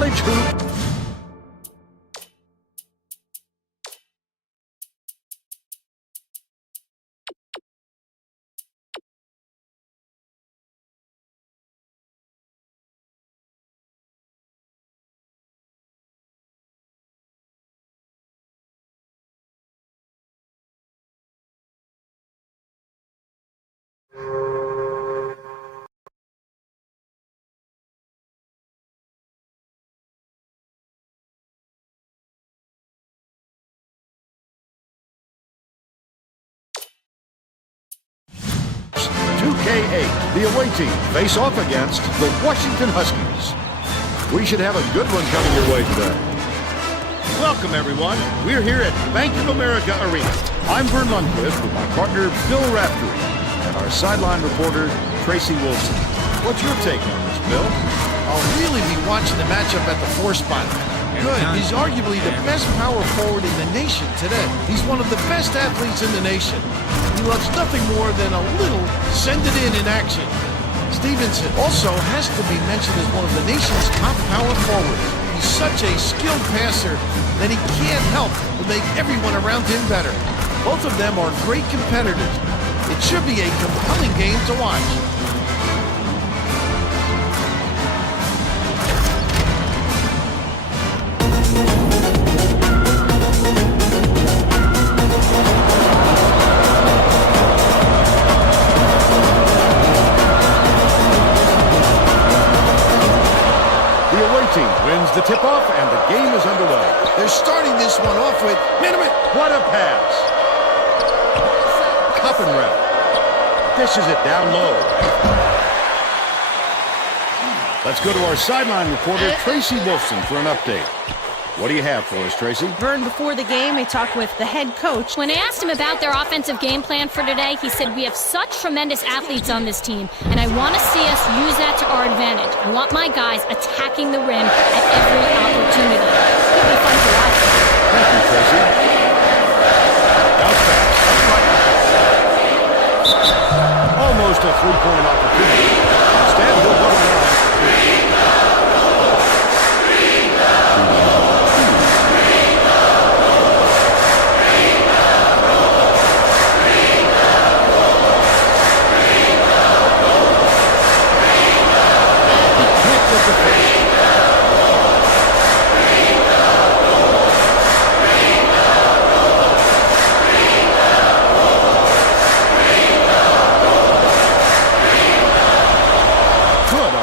college hoop. The away team face off against the Washington Huskies. We should have a good one coming your way today. Welcome, everyone. We're here at Bank of America Arena. I'm Vern Lundquist with my partner, Bill Raftery, and our sideline reporter, Tracy Wilson. What's your take on this, Bill? I'll really be watching the matchup at the 4 spot. Good. He's arguably the best power forward in the nation today. He's one of the best athletes in the nation. He loves nothing more than a little send it in action. Stevenson also has to be mentioned as one of the nation's top power forwards. He's such a skilled passer that he can't help but make everyone around him better. Both of them are great competitors. It should be a compelling game to watch. Team wins the tip-off, and the game is underway. They're starting this one off with, minute. What a pass. Copernwrath dishes it down low. Let's go to our sideline reporter, Tracy Wilson, for an update. What do you have for us, Tracy? Vern, before the game, I talked with the head coach. When I asked him about their offensive game plan for today, he said, we have such tremendous athletes on this team, and I want to see us use that to our advantage. I want my guys attacking the rim at every opportunity. It'll be fun to watch. Thank you, Tracy. Bounce pass. Almost a three-point opportunity. Instead, he'll go to the line for three.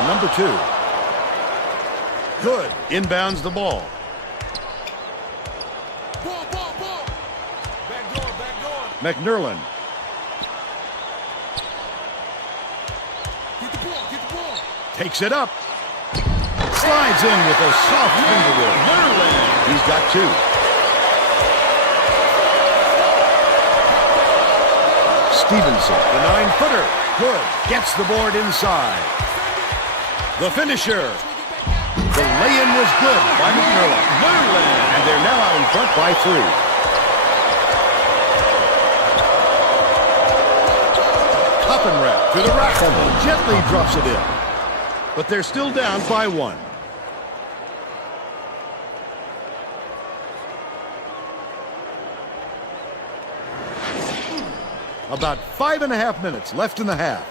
Number 2. Good. Inbounds the ball. Ball. Back door. McNerlin. Get the ball. Takes it up. Slides in with a soft finger roll. He's got 2. Stevenson, the 9-footer. Good. Gets the board inside. The finisher. The lay-in was good by McNerlin. And they're now out in front by 3. Copernwrath to the rack. Gently drops it in. But they're still down by 1. About 5.5 minutes left in the half.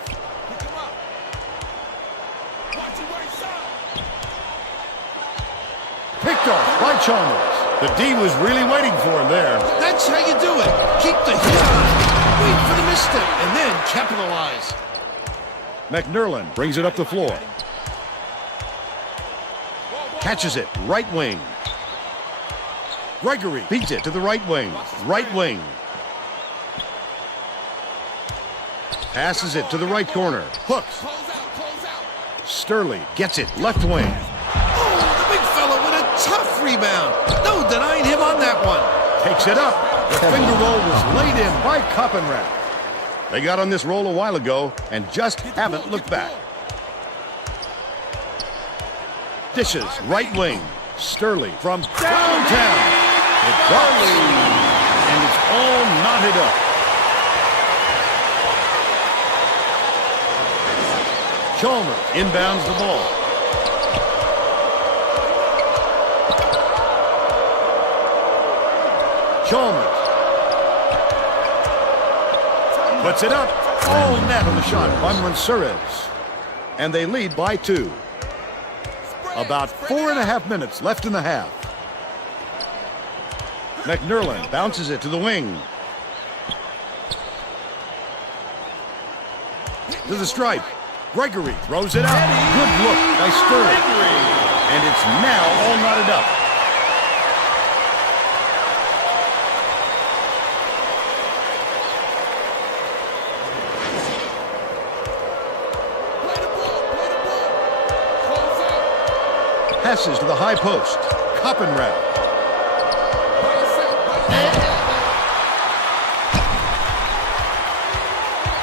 Picked off by Chalmers. The D was really waiting for him there. That's how you do it. Keep the heat on. Wait for the misstep and then capitalize. McNerlin brings it up the floor. Catches it, right wing. Gregory beats it to the right wing. Right wing. Passes it to the right corner. Hooks. Sterling gets it, left wing. Tough rebound. No denying him on that one. Takes it up. The finger roll was laid in by Copernwrath. They got on this roll a while ago and just haven't looked back. Dishes, right wing. Sterling from downtown. It drops. And it's all knotted up. Chalmers inbounds the ball. Chalmers puts it up. All net on the shot. Copernwrath. And they lead by 2. About 4.5 minutes left in the half. McNerlin bounces it to the wing. To the stripe. Gregory throws it out. Good look by Sterling. And it's now all knotted up. Passes to the high post. Copernwrath.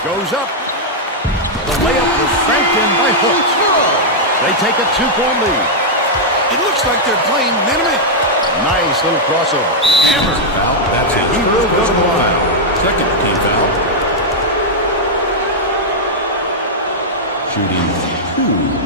Goes up. The layup was franked in by Hook. They take a 2-point lead. It looks like they're playing minute. Nice little crossover. Hammered. Foul. That's it. He will go to the line. Second team foul. Shooting 2.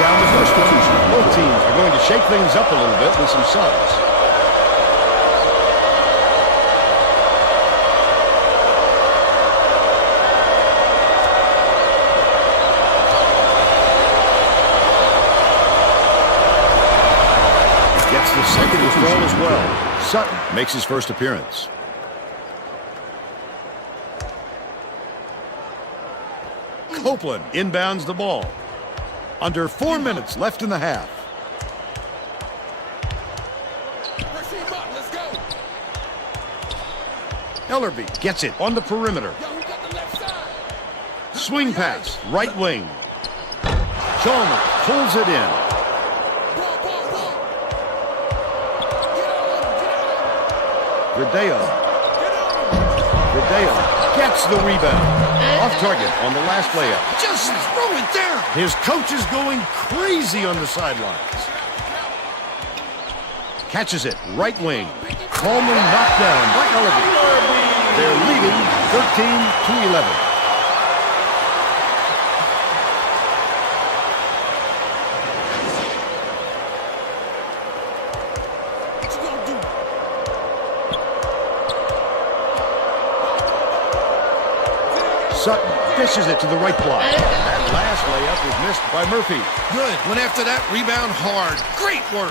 Down the first one. Both teams are going to shake things up a little bit with some subs. Gets the second withdrawal as well. Sutton makes his first appearance. Copeland inbounds the ball. Under 4 minutes left in the half. Ellerby gets it on the perimeter. Swing pass, right wing. Chalmers pulls it in. Verdeo gets the rebound. Off target on the last layup. Just throw it down. His coach is going crazy on the sidelines. Catches it, right wing. Calmly knocked down by Ellerby. They're leading 13-11. Sutton dishes it to the right block. That last layup was missed by Murphy. Good. Went after that rebound hard. Great work.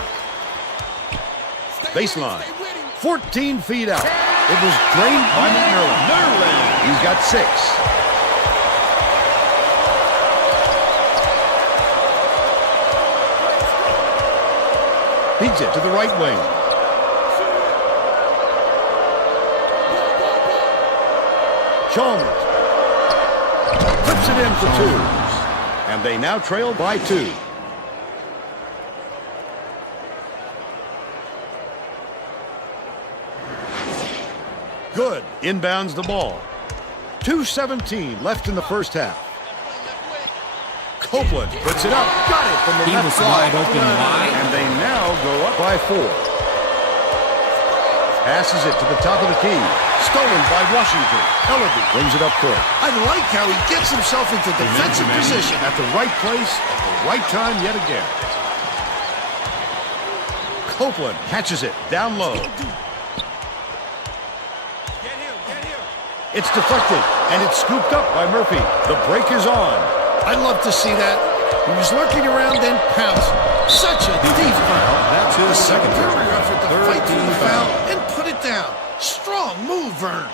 Baseline. 14 feet out. It was drained by McNerlin. He's got 6. Feeds it to the right wing. Chalmers puts it in for 2. And they now trail by 2. Good. Inbounds the ball. 2:17 left in the first half. Copeland puts it up. Got it from the He left was side. wide open wide. And they now go up by 4. Passes it to the top of the key. Stolen by Washington. Ellerby brings it up court. I like how he gets himself into defensive position. At the right place, at the right time yet again. Copeland catches it down low. It's deflected, and it's scooped up by Murphy. The break is on. I'd love to see that. He was lurking around, then pounced. Such a deep foul. That's his second. Superior effort to fight through the Third foul foul. and put it down. Strong move, Vern.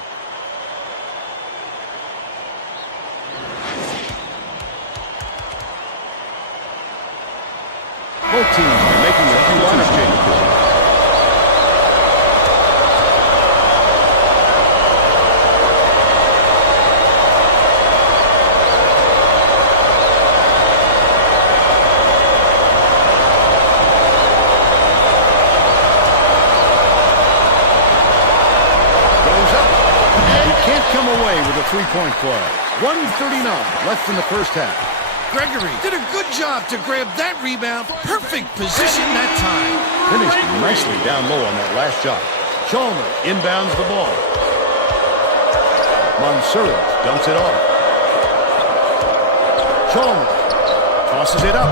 Both teams are making a few line changes. Come away with a 3-point play. 1:39 left in the first half. Gregory did a good job to grab that rebound. Perfect position that time. Finished nicely down low on that last shot. Chalmers inbounds the ball. Mansoura dumps it off. Chalmers tosses it up.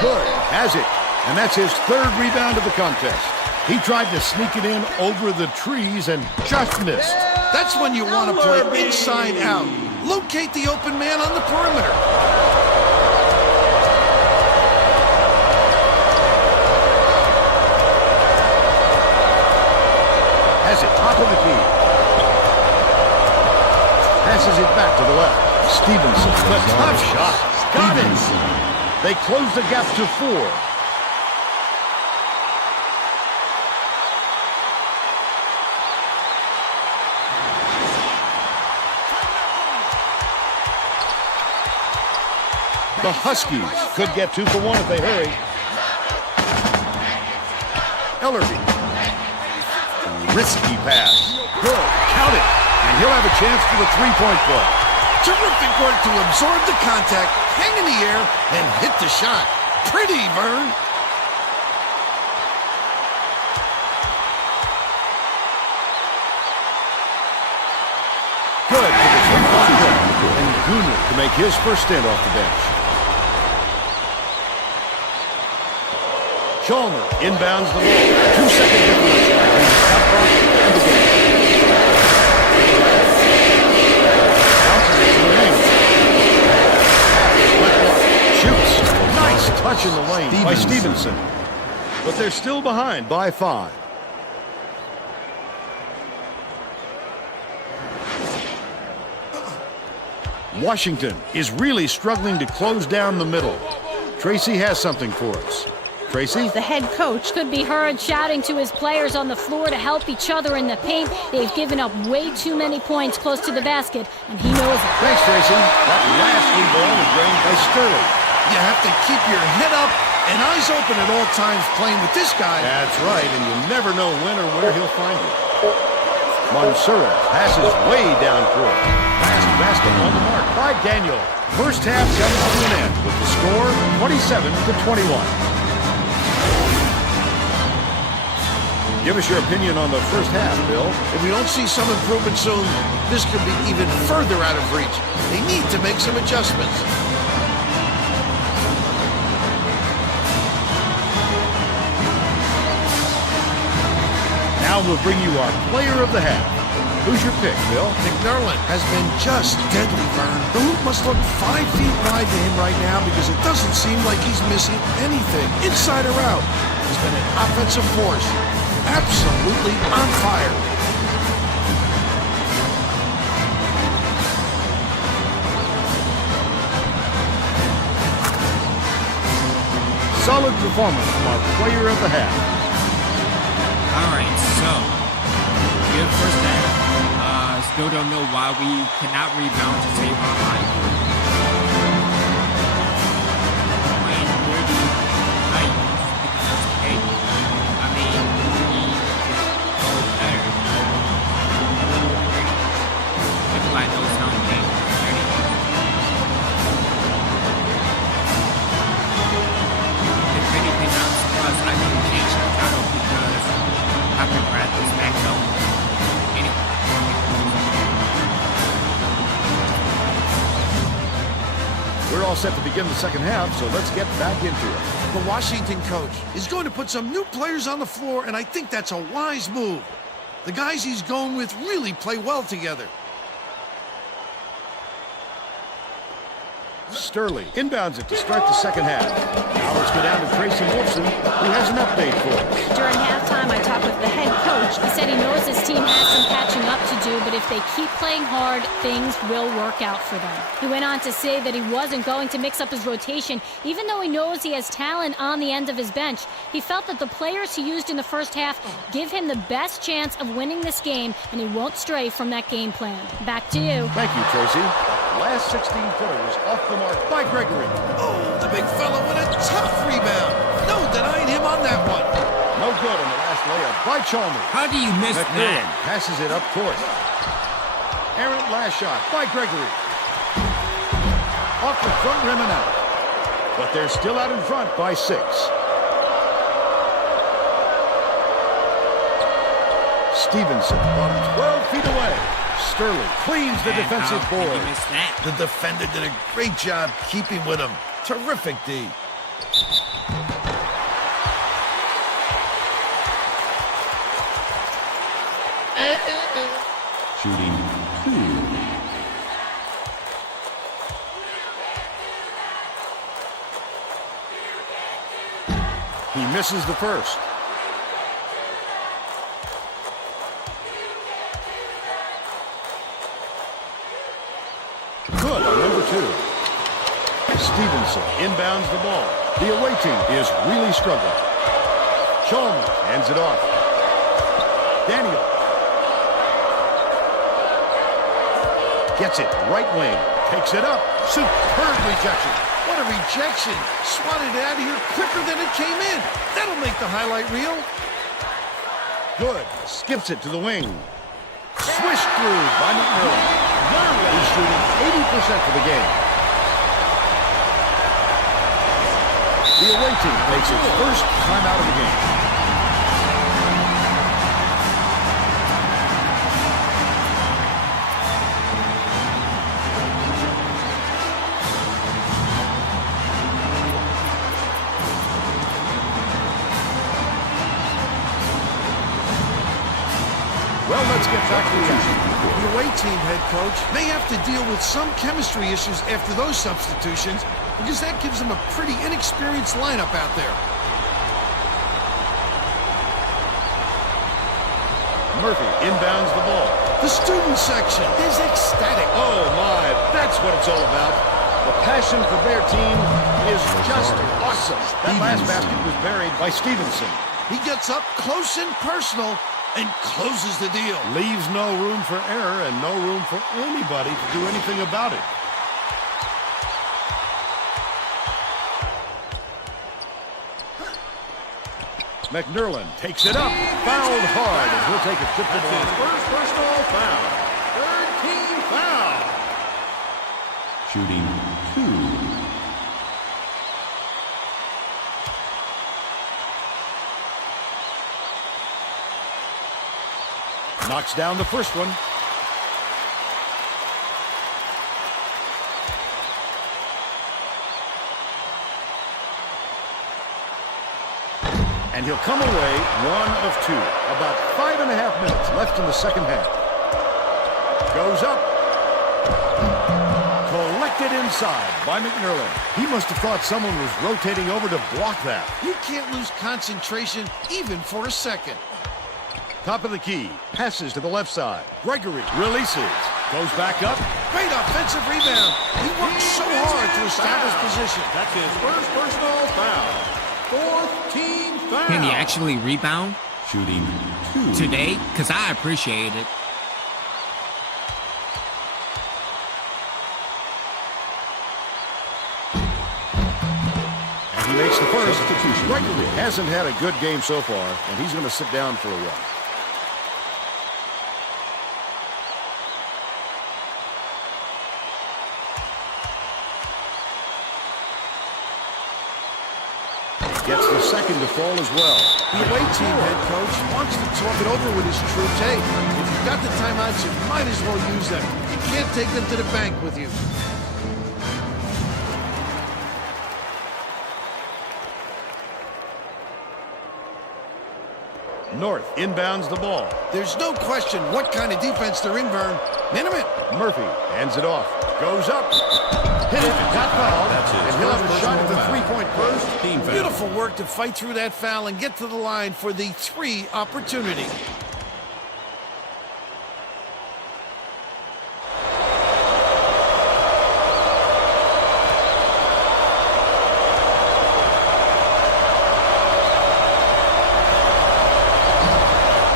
Good. Has it. And that's his third rebound of the contest. He tried to sneak it in over the trees and just missed. That's when you want to play inside out. Locate the open man on the perimeter. Has it top of the key. Passes it back to the left. Stevenson, the tough shot. Got it. They close the gap to 4. The Huskies could get 2 for 1 if they hurry. Ellerby. Risky pass. Good. Count it. And he'll have a chance for the three-point play. Terrific work to absorb the contact, hang in the air, and hit the shot. Pretty, Vern. Good for the three-point play. And Gunnar to make his first stint off the bench. Chalmers inbounds the ball. 2-second differential. And the shot clock and the game. Bounces it to the lane. Left block. Shoots. Nice touch in the lane by Stevenson. But they're still behind by 5. Washington is really struggling to close down the middle. Tracy has something for us. Tracy? The head coach. Could be heard shouting to his players on the floor to help each other in the paint. They've given up way too many points close to the basket, and he knows it. Thanks, Tracy. That last lead ball was drained by Sterling. You have to keep your head up and eyes open at all times playing with this guy. That's right, and you never know when or where he'll find you. Mansoura passes way down court. Fast basket on the mark by Daniel. First half comes to an end with the score 27-21. Give us your opinion on the first half, Bill. If we don't see some improvement soon, this could be even further out of reach. They need to make some adjustments. Now we'll bring you our player of the half. Who's your pick, Bill? McNerlin has been just deadly, Vern. The hoop must look 5 feet wide to him right now because it doesn't seem like he's missing anything, inside or out. He's been an offensive force. Absolutely on fire. Solid performance from our player of the half. All right, so good first half. Still don't know why we cannot rebound to save our life. Playing dirty night because that's okay. I mean, we can go better. Everybody knows how to play dirty. If anything, I'm surprised I didn't change the title because Copernwrath is back up. Anyway. We're all set to begin the second half, so let's get back into it. The Washington coach is going to put some new players on the floor, and I think that's a wise move. The guys he's going with really play well together. Sterling inbounds it to start the second half. Now let's go down to Tracy Wolfson, who has an update for us. During halftime, I talked with the head coach. He said he knows his team has some catching up to do, but if they keep playing hard, things will work out for them. He went on to say that he wasn't going to mix up his rotation, even though he knows he has talent on the end of his bench. He felt that the players he used in the first half give him the best chance of winning this game, and he won't stray from that game plan. Back to you. Thank you, Tracy. That last 16-footer was off the mark by Gregory. Oh, the big fella with a tough rebound. No denying him on that one. No good on the last layup by Chalmers. How do you miss McNerlin that? passes it up court. Errant last shot by Gregory. Off the front rim and out. But they're still out in front by 6. Stevenson from 12 feet away. Sterling cleans the And defensive how can board. you miss that? The defender did a great job keeping with him. Terrific D. Shooting 2. He misses the first. Good on number 2. Stevenson inbounds the ball. The away team is really struggling. Chalmers hands it off. Daniel gets it right wing. Takes it up. Superb rejection. What a rejection. Swatted out of here quicker than it came in. That'll make the highlight reel. Good. Skips it to the wing. Swished through by McMillan. He's shooting 80% for the game. The away team takes its first timeout of the game. Well, let's get back to the action. The away team head coach may have to deal with some chemistry issues after those substitutions because that gives them a pretty inexperienced lineup out there. Murphy inbounds the ball. The student section is ecstatic. Oh, my. That's what it's all about. The passion for their team is just awesome. That last basket was buried by Stevenson. He gets up close and personal and closes the deal. Leaves no room for error and no room for anybody to do anything about it. McNerlin takes it up, fouled hard, and he'll take a trip to the line. First personal foul. Third team foul. Shooting 2. Knocks down the first one. And he'll come away 1 of 2. About 5.5 minutes left in the second half. Goes up. Collected inside by McNerlin. He must have thought someone was rotating over to block that. You can't lose concentration even for a second. Top of the key. Passes to the left side. Gregory releases. Goes back up. Great offensive rebound. He worked so hard to establish position. That's his first personal foul. Fourth team foul. Can he actually rebound Shooting 2. today? Because I appreciate it. And he makes the first. Gregory hasn't had a good game so far, and he's going to sit down for a while. Gets the second to fall as well. The away team head coach wants to talk it over with his troops. Hey, if you've got the timeouts, you might as well use them. You can't take them to the bank with you. North inbounds the ball. There's no question what kind of defense they're in, Vern. Minimum. Murphy hands it off. Goes up. Hit it. Got fouled. That's it. And he'll have a shot at the three-point First first. team foul. Beautiful work to fight through that foul and get to the line for the 3 opportunity.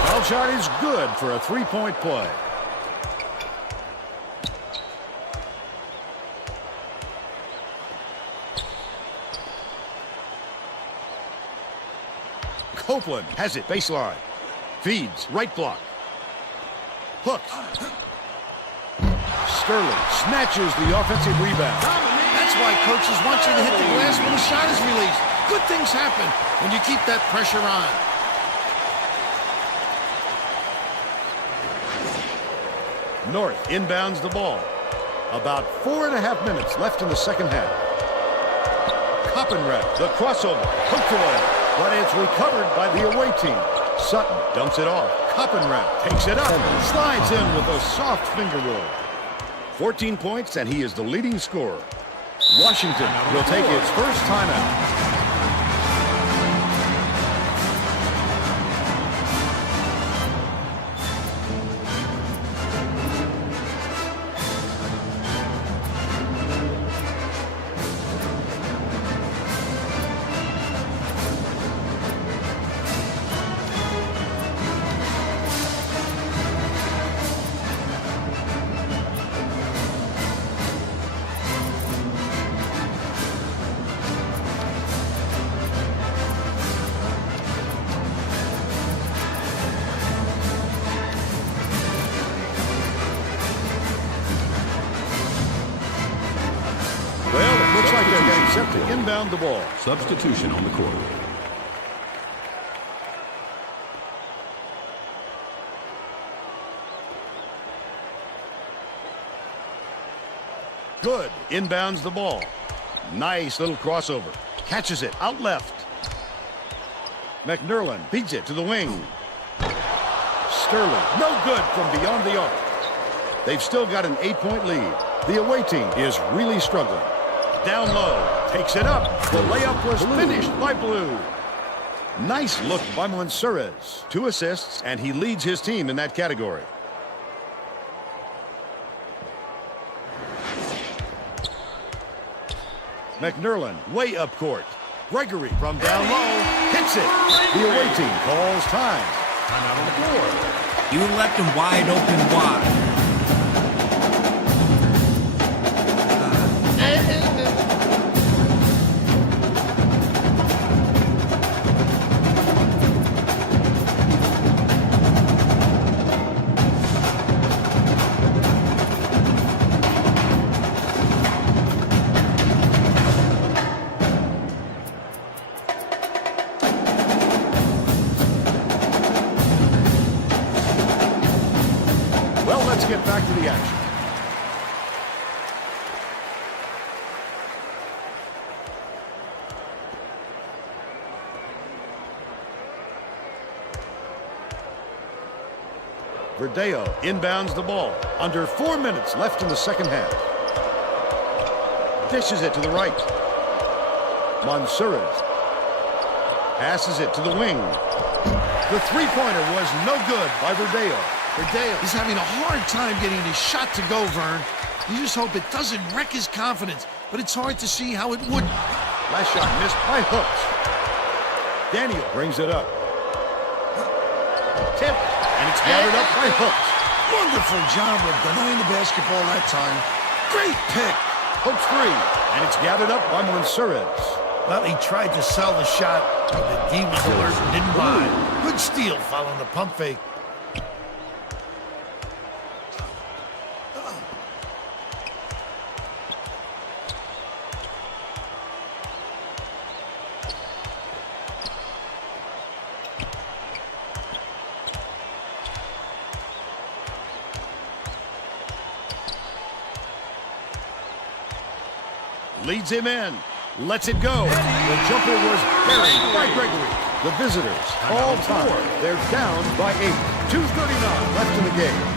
Foul shot is good for a three-point play. Copeland has it, baseline. Feeds, right block. Hooked. Sterling snatches the offensive rebound. That's why coaches want you to hit the glass when the shot is released. Good things happen when you keep that pressure on. North inbounds the ball. About 4.5 minutes left in the second half. Copernwrath, the crossover, hooked away, but it's recovered by the away team. Sutton dumps it off. Copernwrath takes it up and slides in with a soft finger roll. 14 points, and he is the leading scorer. Washington will take its first timeout. Well, it looks like they're getting set to inbound the ball. Substitution on the court. Good. Inbounds the ball. Nice little crossover. Catches it out left. McNerlin beats it to the wing. Sterling, no good from beyond the arc. They've still got an 8-point lead. The away team is really struggling. Down low, takes it up. The layup was finished by Blue. Nice look by Monserez. 2 assists, and he leads his team in that category. McNerlin, way up court. Gregory from down low, hits it. The away team calls time. Time out on the floor. You left him wide open wide. Let's get back to the action. Verdeo inbounds the ball. Under 4 minutes left in the second half. Dishes it to the right. Monserez passes it to the wing. The three-pointer was no good by Verdeo. Verdeo is having a hard time getting his shot to go, Vern. You just hope it doesn't wreck his confidence, but it's hard to see how it would. Last shot missed by Hooks. Daniel brings it up. Tip, and it's gathered up by Hooks. Wonderful job of denying the basketball that time. Great pick. Hooks 3, and it's gathered up by Monserez. Well, he tried to sell the shot, but the D was alert and didn't buy. Good steal following the pump fake. Leads him in. Lets it go. The jumper was buried by Gregory. The visitors all four. They're down by 8. 2:39 left in the game.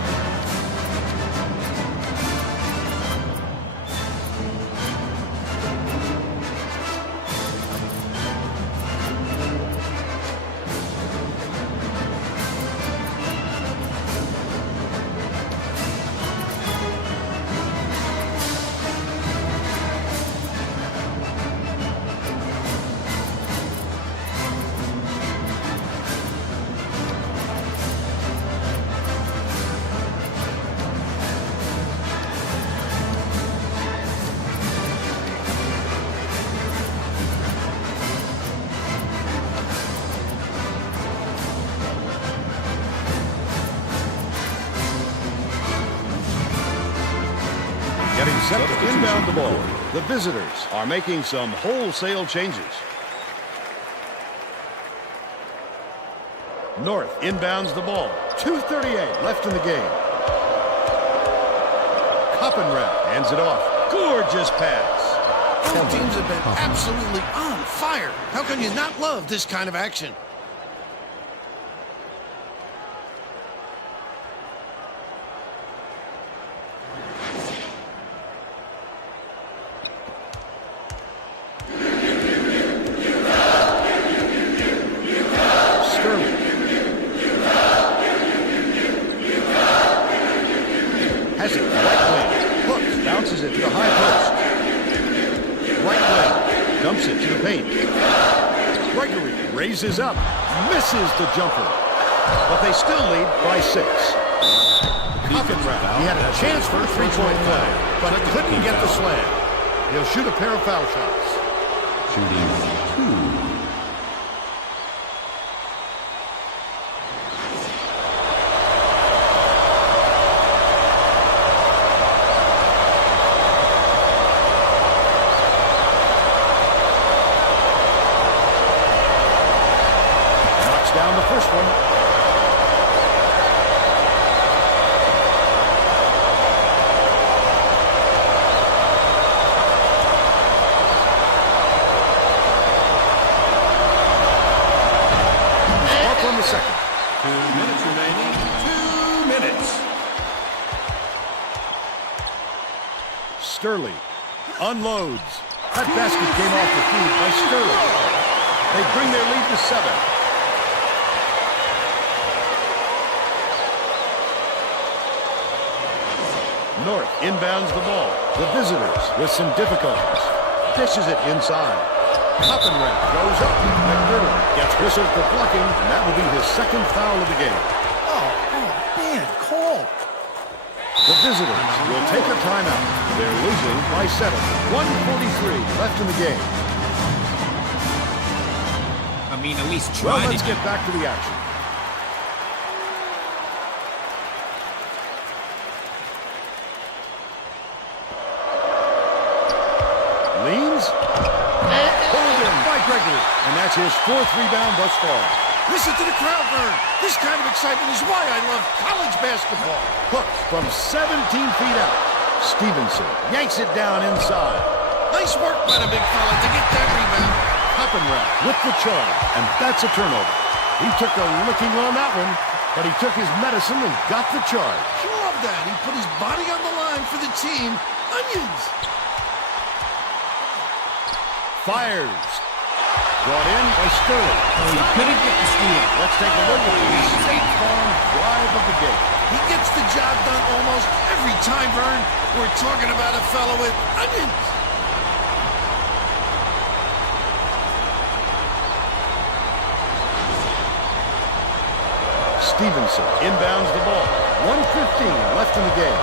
Getting set to inbound the ball. The visitors are making some wholesale changes. North inbounds the ball. 2:38 left in the game. Copernwrath hands it off. Gorgeous pass. Both teams have been absolutely on fire. How can you not love this kind of action? Has it right wing. Hooks, bounces it to the high post. Right wing, dumps it to the paint. Gregory raises up, misses the jumper. But they still lead by 6. Copernwrath, he had a chance for a three-point play, but couldn't get the slam. He'll shoot a pair of foul shots. Shooting 2. Down the first one. Up on the second. 2 minutes remaining. 2 minutes. Sterling unloads. That basket came off the feed by Sterling. They bring their lead to 7. North inbounds the ball. The visitors with some difficulties. Dishes it inside. Copernwrath goes up. McMillan gets whistled for blocking, and that will be his second foul of the game. Oh, man, call. The visitors will take a timeout. They're losing by 7. 1:43 left in the game. I mean, at least Well, try let's to get back to the action. Leans. Pulled in by Gregory. And that's his 4th rebound thus far. Listen to the crowd burn. This kind of excitement is why I love college basketball. Hooks from 17 feet out. Stevenson yanks it down inside. Nice work by the big fella to get that rebound. Copernwrath with the charge, and that's a turnover. He took a licking on that one, but he took his medicine and got the charge. Love that. He put his body on the line for the team. Onions. Fires. Brought in by Sterling. Oh, you couldn't get the steal. Let's take a look at the State Farm drive of the game. He gets the job done almost every time, Vern. We're talking about a fellow with onions. Stevenson inbounds the ball. 1:15 left in the game.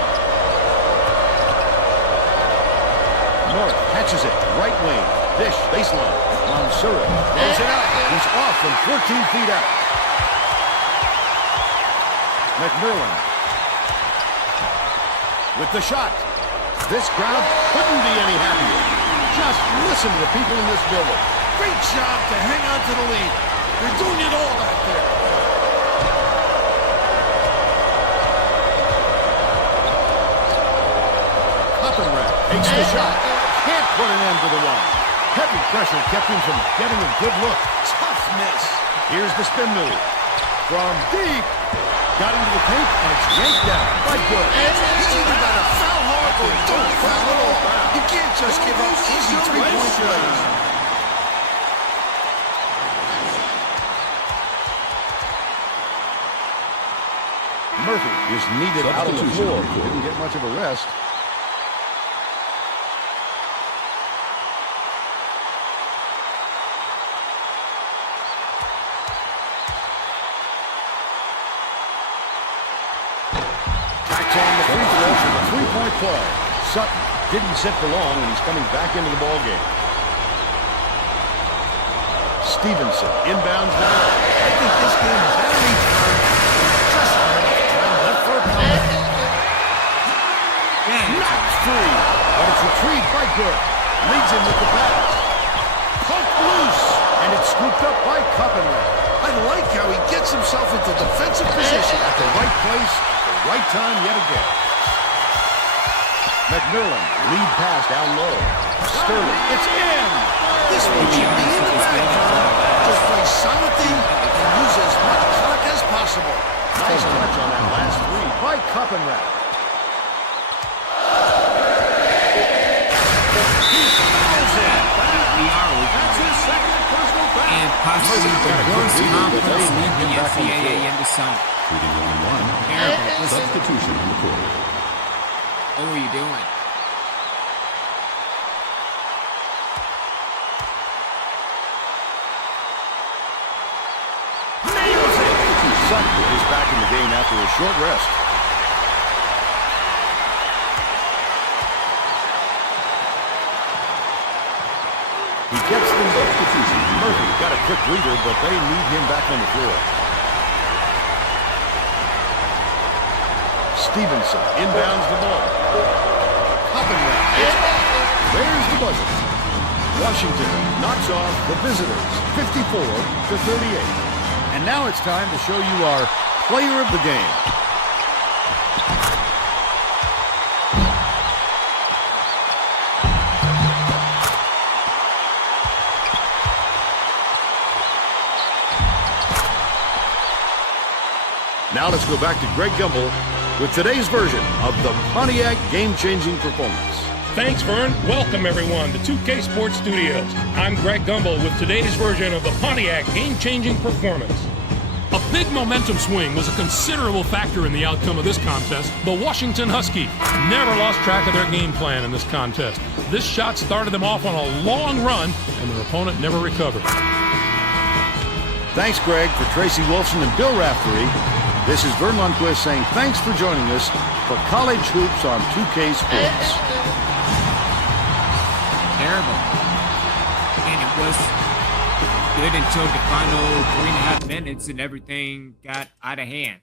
North catches it. Right wing. Dish, baseline. Mansura throws it out. He's off from 14 feet out. McMillan with the shot. This crowd couldn't be any happier. Just listen to the people in this building. Great job to hang on to the lead. They're doing it all out there. Copernwrath takes the shot. Can't put an end to the run. Heavy pressure kept him from getting a good look. Tough miss. Here's the spin move. From deep. Got into the paint, and it's yanked down by Good. He's either got to foul hard or don't foul at all. You can't just give up easy three-point plays. Murphy is needed out on the floor. He didn't get much of a rest. Tacks on the free throw for the three-point play. Sutton didn't sit for long, and he's coming back into the ball game. Stevenson inbounds the ball. I think this game is out of reach. Just time left for a comeback. Knocked free, but it's retrieved by Good. Leads him with the pass. Poked loose, and it's scooped up by Copernwrath. I like how he gets himself into defensive position At the right place, the right time yet again. McMillan, lead pass down low. Sterling, it's in! This one should be in the bag, Vern. Just play silently and use as much clock as possible. Nice touch on that last three by Copernwrath. He fouls it. We are over. That's his second personal foul. And possibly the worst conference in the Back on the NCAA floor. in the summer. Reading only one. Terrible. Substitution on the court. What were you doing? Nails it. Sutton is back in the game after a short rest. He gets the substitution. Murphy got a quick breather, but they need him back on the floor. Stevenson inbounds the ball. Copernwrath. There's the buzzer. Washington knocks off the visitors 54-38. And now it's time to show you our player of the game. Now let's go back to Greg Gumbel with today's version of the Pontiac game-changing performance. Thanks, Vern. Welcome, everyone, to 2K Sports Studios. I'm Greg Gumbel with today's version of the Pontiac game-changing performance. A big momentum swing was a considerable factor in the outcome of this contest. The Washington Huskies never lost track of their game plan in this contest. This shot started them off on a long run, and their opponent never recovered. Thanks, Greg, for Tracy Wilson and Bill Raftery. This is Vern Lundquist saying thanks for joining us for College Hoops on 2K Sports. Terrible. And it was good until the final 3.5 minutes and everything got out of hand.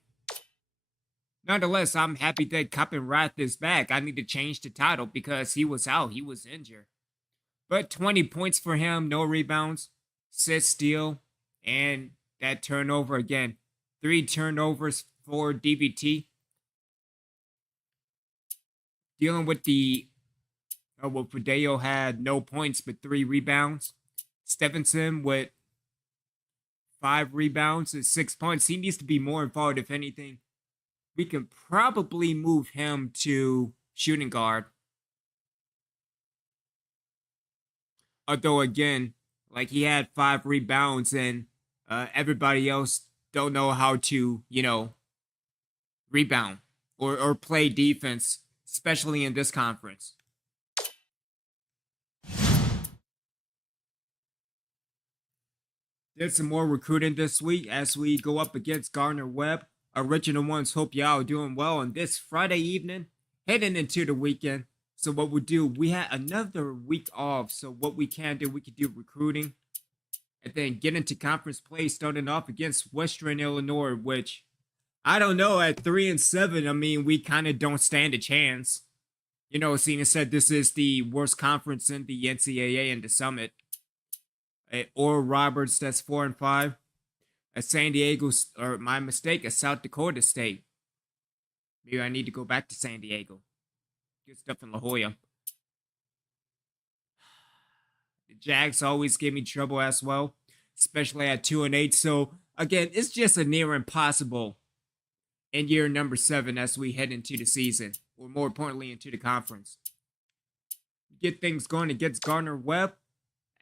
Nonetheless, I'm happy that Copernwrath is back. I need to change the title because he was out. He was injured. But 20 points for him, no rebounds, 6 steal, and that turnover again. 3 turnovers for DBT. Dealing with the... well, Fideo had no points but 3 rebounds. Stevenson with 5 rebounds and 6 points. He needs to be more involved, if anything. We can probably move him to shooting guard. Although, again, like he had 5 rebounds and everybody else don't know how to, rebound or play defense, especially in this conference. Did some more recruiting this week as we go up against Gardner-Webb. Original Ones, hope y'all are doing well on this Friday evening, heading into the weekend. So what we'll do, we had another week off. So what we can do recruiting and then get into conference play, starting off against Western Illinois, which I don't know, at 3-7, I mean, we kind of don't stand a chance. Cena said this is the worst conference in the NCAA and the Summit. At Oral Roberts, that's 4-5. At San Diego, or my mistake, at South Dakota State. Maybe I need to go back to San Diego. Good stuff in La Jolla. The Jags always give me trouble as well, especially at 2-8. So, again, it's just a near impossible in year number 7 as we head into the season, or more importantly, into the conference. Get things going against Gardner-Webb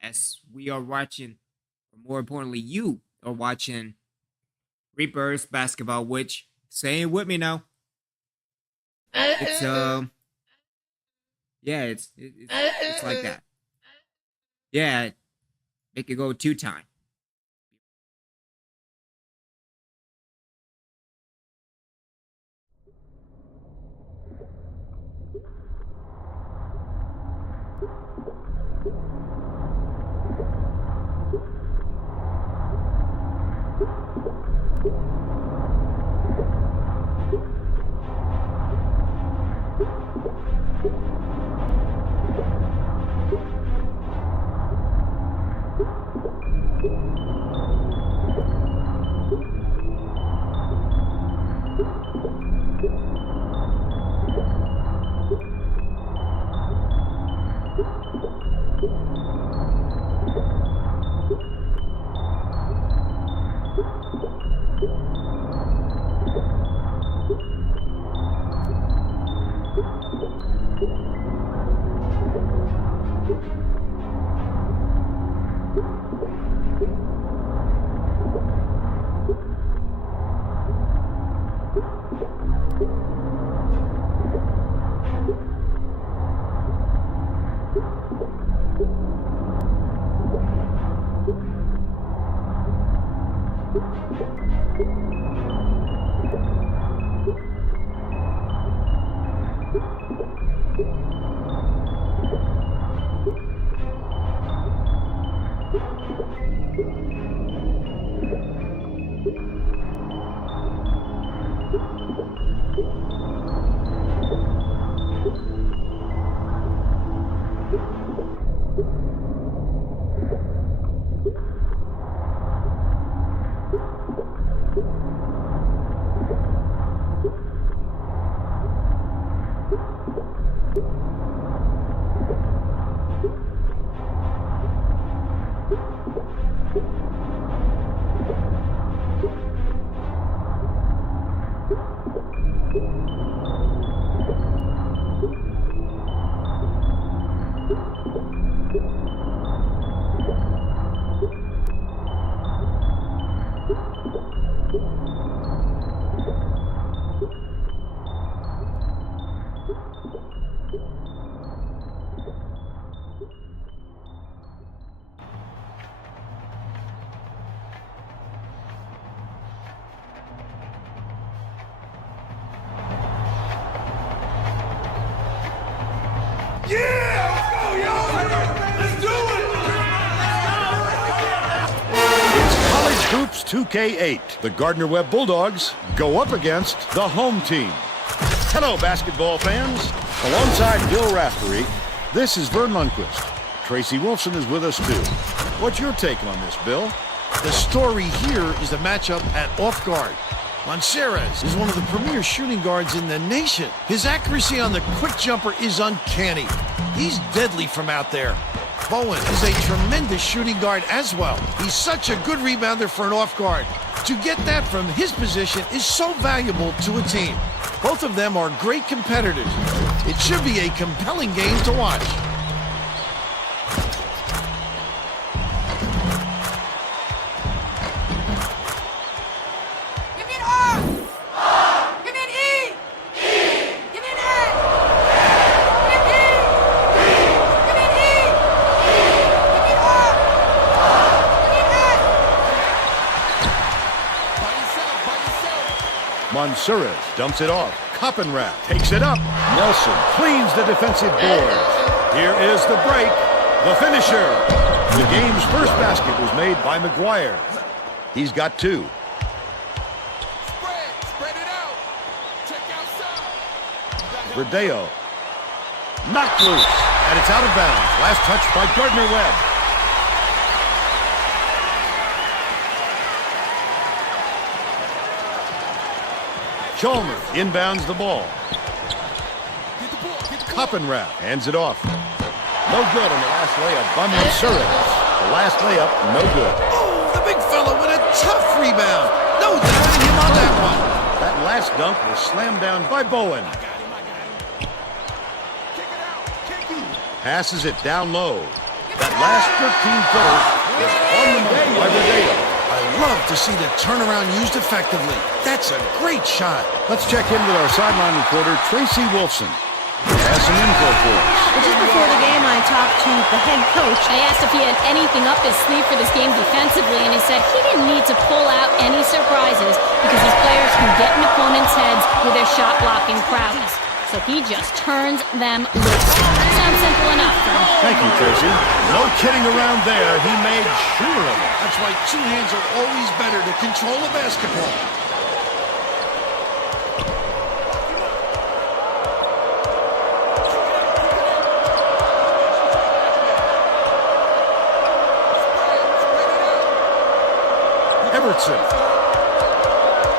as we are watching, or more importantly, you are watching Reapers basketball, which, say it with me now, it's, yeah, it's like that. Yeah, it could go 2-time. Hoops 2K8. The Gardner-Webb Bulldogs go up against the home team. Hello, basketball fans. Alongside Bill Raftery, this is Vern Lundquist. Tracy Wolfson is with us, too. What's your take on this, Bill? The story here is the matchup at off guard. Monserez is one of the premier shooting guards in the nation. His accuracy on the quick jumper is uncanny. He's deadly from out there. Bowen is a tremendous shooting guard as well. He's such a good rebounder for an off guard. To get that from his position is so valuable to a team. Both of them are great competitors. It should be a compelling game to watch. Monserez dumps it off. Copernwrath takes it up. Nelson cleans the defensive boards. Here is the break. The finisher. The game's first basket was made by McGuire. He's got two. Spread it out. Check outside. Verdeo. Knocked loose. And it's out of bounds. Last touch by Gardner-Webb. Chalmers inbounds the ball. Copernwrath hands it off. No good on the last layup by Monserez. The last layup, no good. Oh, the big fella with a tough rebound. No denying him on that one. That last dunk was slammed down by Bowen. Passes it down low. That last 13-footer is on the money by Verdeo. I love to see the turnaround used effectively. That's a great shot. Let's check in with our sideline reporter, Tracy Wolfson. He has some info for us. Well, just before the game, I talked to the head coach. I asked if he had anything up his sleeve for this game defensively, and he said he didn't need to pull out any surprises because his players can get in opponents' heads with their shot-blocking prowess. So he just turns them loose. Sounds simple enough. Thank you, Tracy. No kidding around there. He made sure of it. That's why two hands are always better to control a basketball. Evertson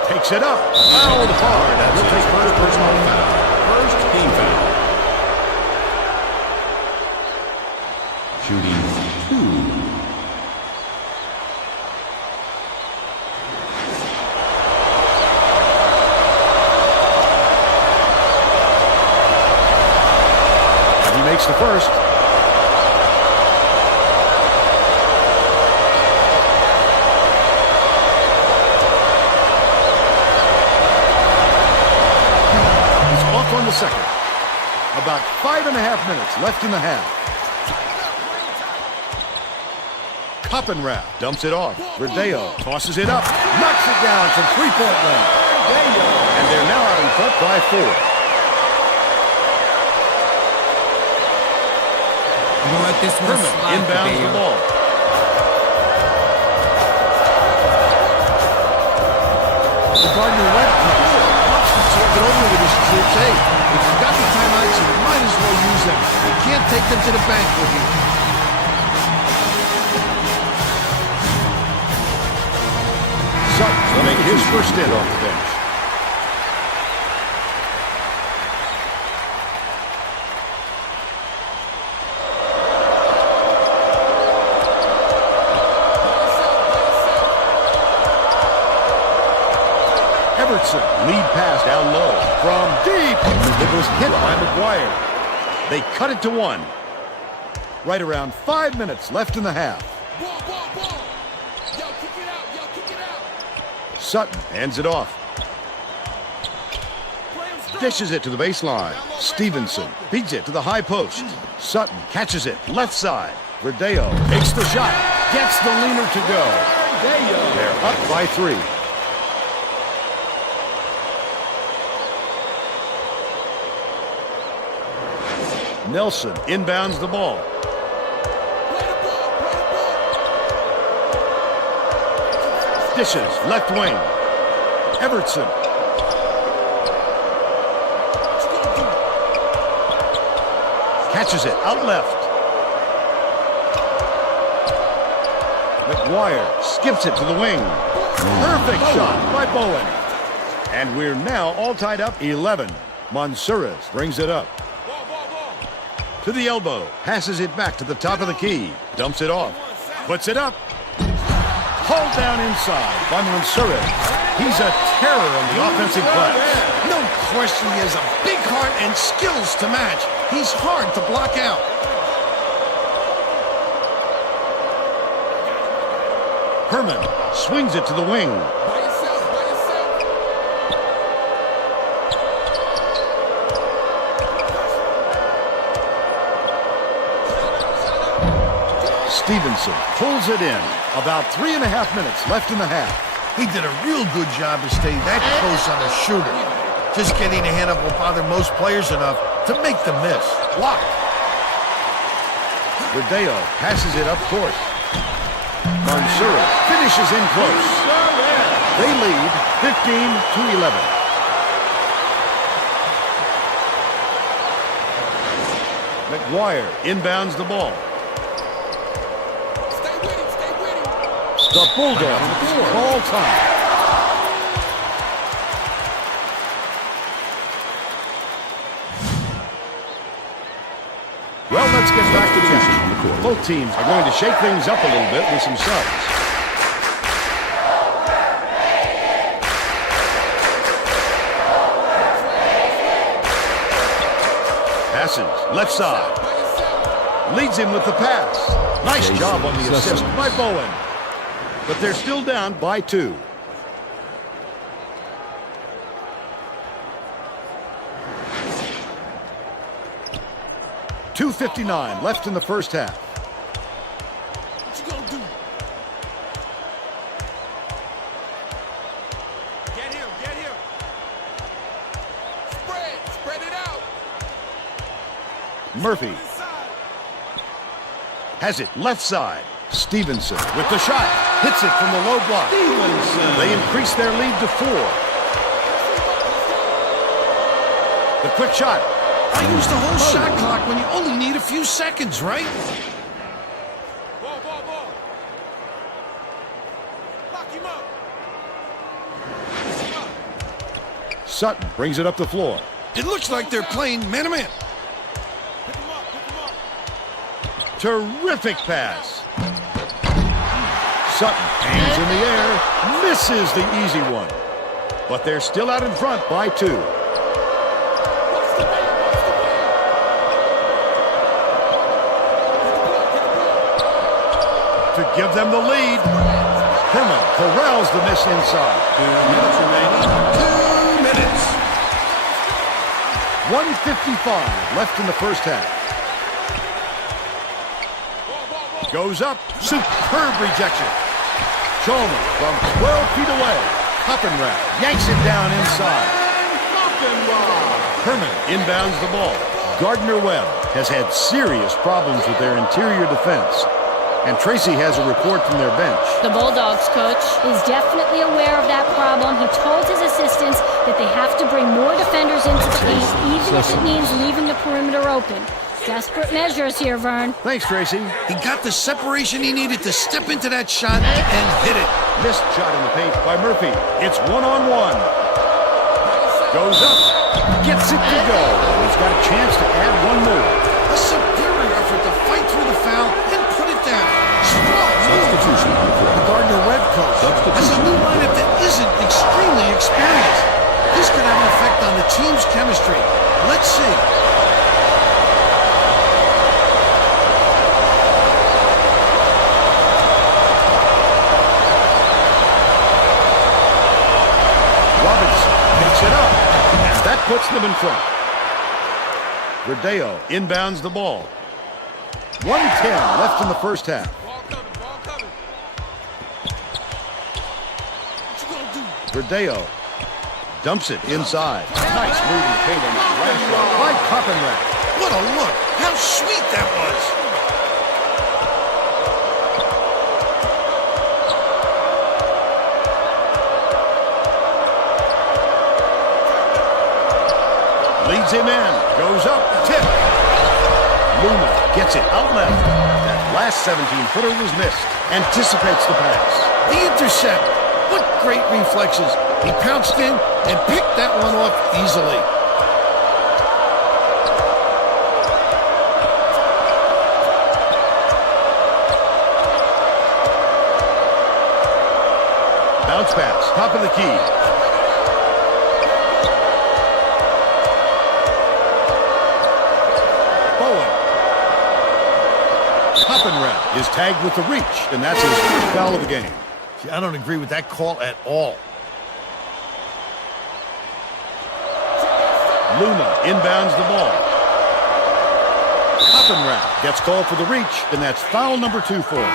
takes it up. Fouled hard. And he'll take first personal foul. First team foul. Shooting 2. He makes the first. He's off on the second. About 5.5 minutes left in the half. Copernwrath dumps it off. Verdeo tosses it up. Knocks it down from three-point line. And they're now out in front by 4. I'm gonna let this one slide. Inbounds the ball. It's 8. If you've got the timeouts, you might as well use them. You can't take them to the bank with you. Sutton will make his first stint off the bench. Lead pass down low from deep. It was hit by McGuire. They cut it to 1. Right around 5 minutes left in the half. Ball. Yo, kick it out. Sutton hands it off. Dishes it to the baseline. Stevenson beats it to the high post. Sutton catches it left side. Verdeo takes the shot. Gets the leaner to go. They're up by 3. Nelson inbounds the ball. Dishes left wing. Everton. Catches it out left. McGuire skips it to the wing. Perfect shot by Bowen. And we're now all tied up 11. Mansourez brings it up. To the elbow, passes it back to the top of the key, dumps it off, puts it up. Hauled down inside by Mansourez. He's a terror on the offensive glass. No question he has a big heart and skills to match. He's hard to block out. Herman swings it to the wing. Stevenson pulls it in. About 3.5 minutes left in the half. He did a real good job to stay that close on the shooter. Just getting a hand up will bother most players enough to make them miss. Blocked. Verdeo passes it up court. Mansourez finishes in close. They lead 15-11. McGuire inbounds the ball. The Bulldogs call time. Well, let's get back to the action. Both teams are going to shake things up a little bit with some subs. Passes left side. Leads him with the pass. Nice job on the assist by Bowen. But they're still down by 2. .259 left in the first half. What you gonna do? Get him. Spread it out. Murphy has it left side. Stevenson with the shot. Hits it from the low block. Stevenson. They increase their lead to 4. The quick shot. I use the whole shot clock when you only need a few seconds, right? Ball. Lock him up. Sutton brings it up the floor. It looks like they're playing man-to-man. Pick him up. Terrific pass. Sutton hangs in the air, misses the easy one. But they're still out in front by 2. To give them the lead, Herman corrals the miss inside. 2 minutes remaining. 2 minutes. 1:55 left in the first half. Goes up, superb rejection. Chalmers from 12 feet away. Copernwrath yanks it down inside. Herman inbounds the ball. Gardner-Webb has had serious problems with their interior defense. And Tracy has a report from their bench. The Bulldogs coach is definitely aware of that problem. He told his assistants that they have to bring more defenders into the paint, even if it means leaving the perimeter open. Desperate measures here, Vern. Thanks, Tracy. He got the separation he needed to step into that shot and hit it. Missed shot in the paint by Murphy. It's one-on-one. Goes up. Gets it to go. He's got a chance to add one more. A superior effort to fight through the foul and put it down. Strong move. Substitution on the court. The Gardner-Webb coach has a new lineup that isn't extremely experienced. This could have an effect on the team's chemistry. Let's see. It up, and that puts them in front. Verdeo inbounds the ball. 1:10 left in the first half. Verdeo dumps it inside. Nice move and paint on that last shot by Copernwrath. What a look. How sweet that was. Leads him in. Goes up. Tip. Luna gets it out left. That last 17-footer was missed. Anticipates the pass. The intercept. What great reflexes. He pounced in and picked that one off easily. Bounce pass. Top of the key. Copernwrath is tagged with the reach, and that's his first foul of the game. See, I don't agree with that call at all. Luna inbounds the ball. Copernwrath gets called for the reach, and that's foul number 2 for him.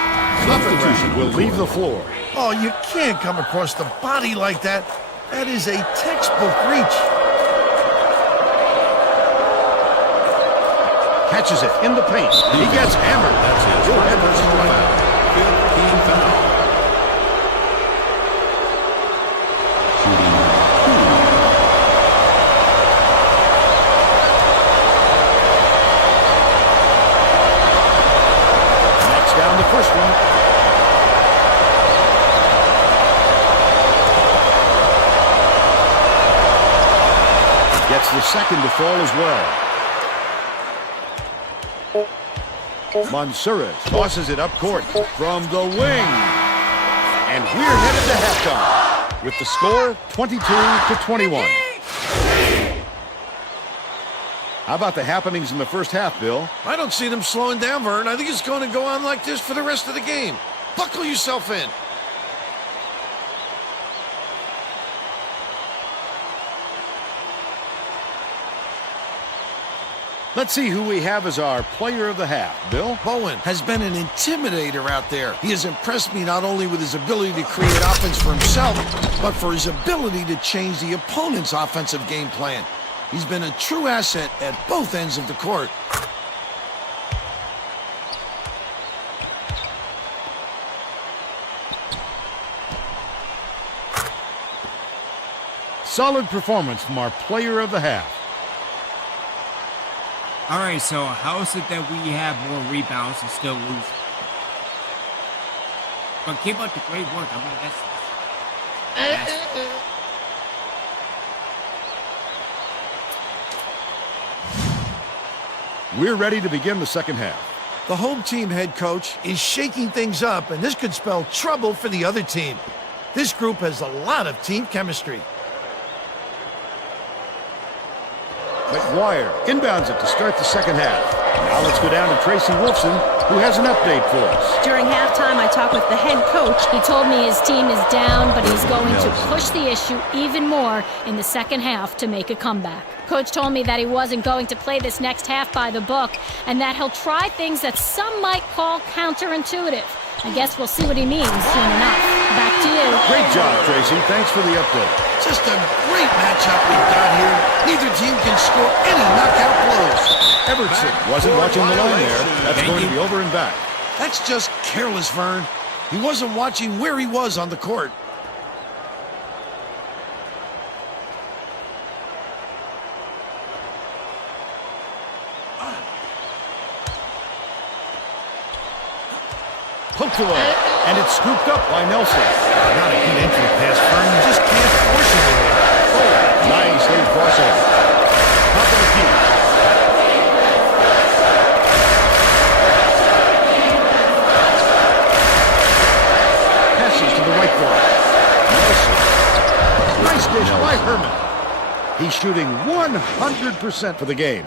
Copernwrath will leave the floor. Oh, you can't come across the body like that. That is a textbook reach. Catches it in the paint. He gets hammered. That's his first foul. 15 foul. Shooting 2. Knocks down the first one. Gets the second to fall as well. Mansourez tosses it up court from the wing. And we're headed to halftime with the score 22-21. How about the happenings in the first half, Bill? I don't see them slowing down, Vern. I think it's going to go on like this for the rest of the game. Buckle yourself in. Let's see who we have as our player of the half. Bill? Bowen has been an intimidator out there. He has impressed me not only with his ability to create offense for himself, but for his ability to change the opponent's offensive game plan. He's been a true asset at both ends of the court. Solid performance from our player of the half. All right, so how is it that we have more rebounds and still lose? But keep up the great work. I mean, that's We're ready to begin the second half. The home team head coach is shaking things up, and this could spell trouble for the other team. This group has a lot of team chemistry. McGuire inbounds it to start the second half. Now let's go down to Tracy Wolfson, who has an update for us. During halftime, I talked with the head coach. He told me his team is down, but he's going to push the issue even more in the second half to make a comeback. Coach told me that he wasn't going to play this next half by the book, and that he'll try things that some might call counterintuitive. I guess we'll see what he means soon enough. Back to you. Great job, Tracy. Thanks for the update. Just a great matchup we've got here. Neither team can score any knockout blows. Everton wasn't watching the line there. That's going to be over and back. That's just careless, Vern. He wasn't watching where he was on the court. Poked away, and it's scooped up by Nelson. Not a good entry pass, Vern. You just can't force it in there. Oh, nice lead crossover. Top of the key. Passes to the right block. Nelson. Nice dish by Herman. He's shooting 100% for the game.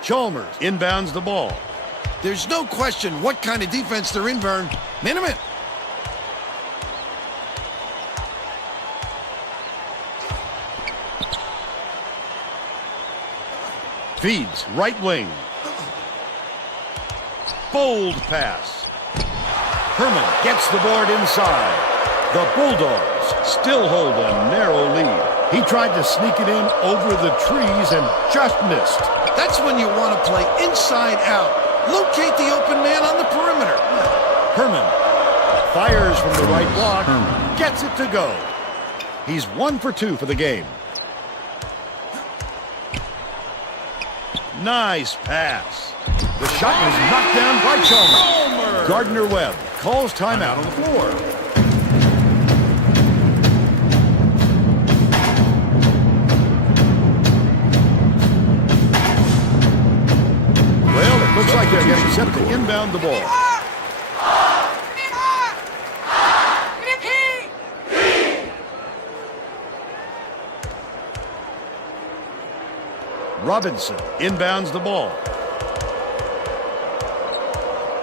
Chalmers inbounds the ball. There's no question what kind of defense they're in, Vern. Minute. Feeds right wing. Bold pass. Herman gets the board inside. The Bulldogs still hold a narrow lead. He tried to sneak it in over the trees and just missed. That's when you want to play inside out. Locate the open man on the perimeter. Herman fires from the right block, gets it to go. He's 1 for 2 for the game. Nice pass. The shot was knocked down by Chalmers. Gardner-Webb calls timeout on the floor. Looks like they're getting set to inbound the ball. Robinson inbounds the ball.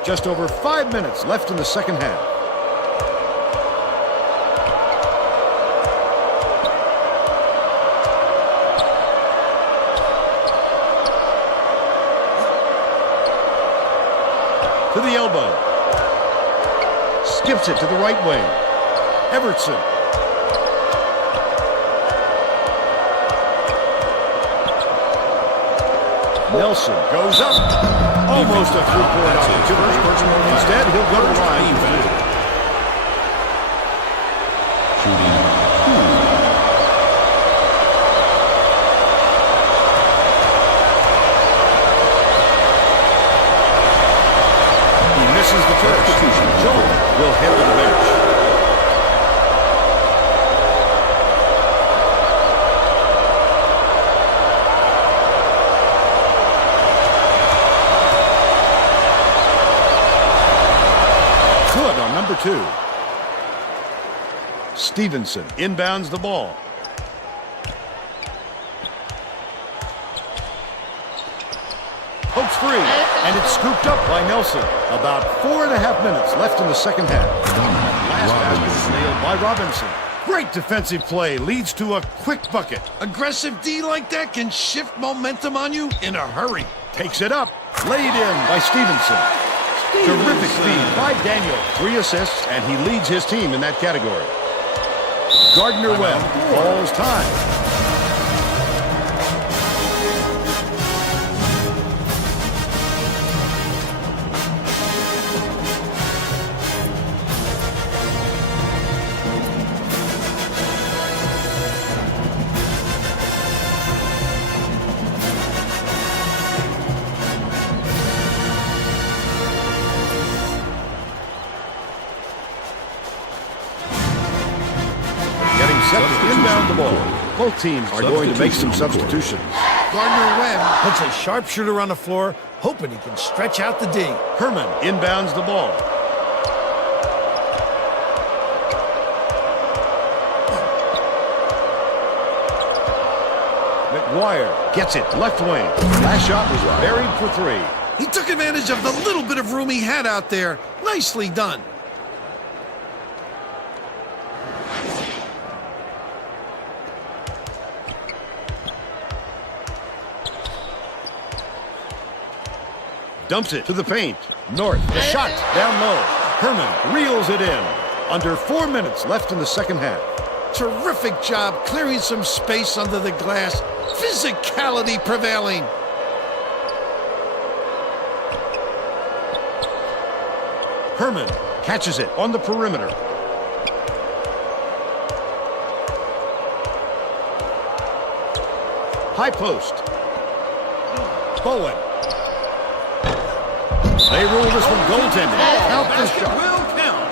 Just over 5 minutes left in the second half. To the elbow. Skips it to the right wing. Evertson. Nelson goes up. Almost a three-point opportunity. Instead, he'll go to the line. Shooting 2. Misses the first. Joel will head to the bench. Good on number 2. Stevenson inbounds the ball. Pokes free, and it's scooped up by Nelson. About 4.5 minutes left in the second half. Last basket nailed by Robinson. Great defensive play leads to a quick bucket. Aggressive D like that can shift momentum on you in a hurry. Takes it up, laid in by Stevenson. Terrific feed by Daniel. 3 assists, and he leads his team in that category. Gardner-Webb calls time. Set to inbound the ball. Both teams are going to make some substitutions. Gardner-Webb puts a sharpshooter on the floor, hoping he can stretch out the D. Herman inbounds the ball. McGuire gets it left wing. Last shot was buried for 3. He took advantage of the little bit of room he had out there. Nicely done. Dumps it to the paint. North, the shot down low. Herman reels it in. Under 4 minutes left in the second half. Terrific job clearing some space under the glass. Physicality prevailing. Herman catches it on the perimeter. High post. Bowen. They rule this one goaltending. Count the shot. Will count.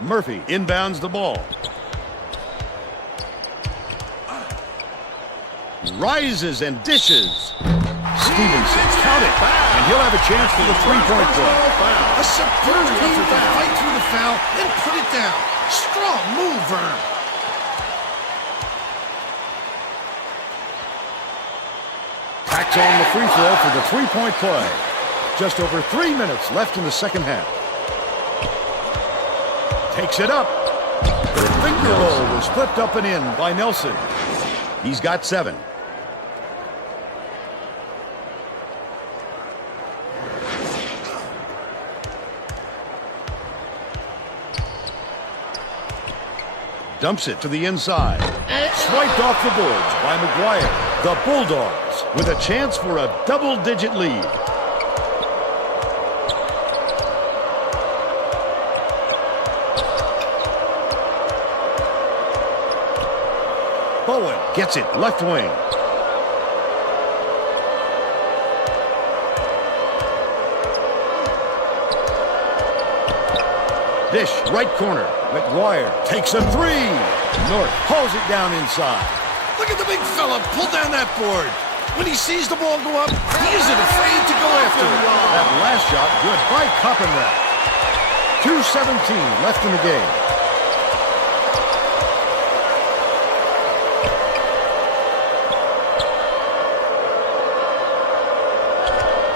Murphy inbounds the ball. Rises and dishes. Stevenson, count it. And he'll have a chance for the three-point play. A superb effort to fight through the foul and put it down. Strong move, Vern. Tacks on the free throw for the three-point play. Just over 3 minutes left in the second half. Takes it up. The finger roll was flipped up and in by Nelson. He's got 7. Dumps it to the inside. Swiped off the boards by McGuire. The Bulldogs with a chance for a double-digit lead. Bowen gets it left wing. Dish right corner. McGuire takes a 3. North hauls it down inside. Look at the big fella pull down that board. When he sees the ball go up, he isn't afraid to go after it. That last shot good by Copernwrath. 2:17 left in the game.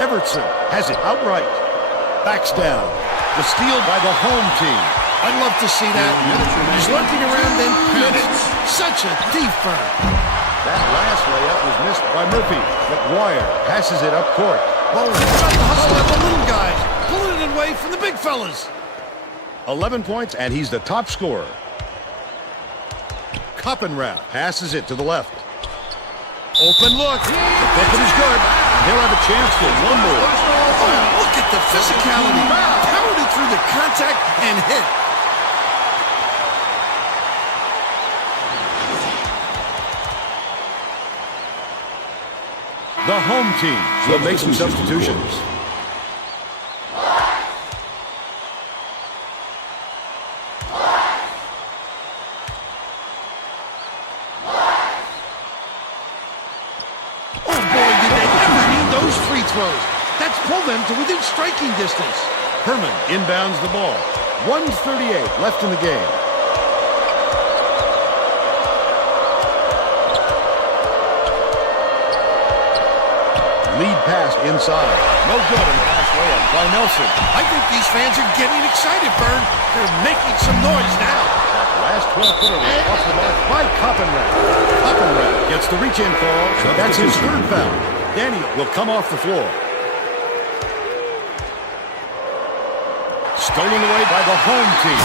Evertson has it outright. Backs down. The steal by the home team. I'd love to see that. He's looking around and pounces. Such a deep burn. That last layup was missed by Murphy. McGuire passes it up court. Well, trying to hustle at the little guys, pulling it away from the big fellas. 11 points, and he's the top scorer. Copernwrath passes it to the left. Open look. The bucket is good. He'll have a chance for one more. Oh, look at the physicality. Pounded through the contact and hit. The home team will make some substitutions. Oh, boy, did they ever need those free throws. That's pulled them to within striking distance. Herman inbounds the ball. 1:38 left in the game. Lead pass inside. No good in the last layup by Nelson. I think these fans are getting excited, Bern. They're making some noise now. That last 12-footer was off the mark by Copernwrath. Copernwrath gets the reach-in call. That's his third foul. Daniel will come off the floor. Stolen away by the home team.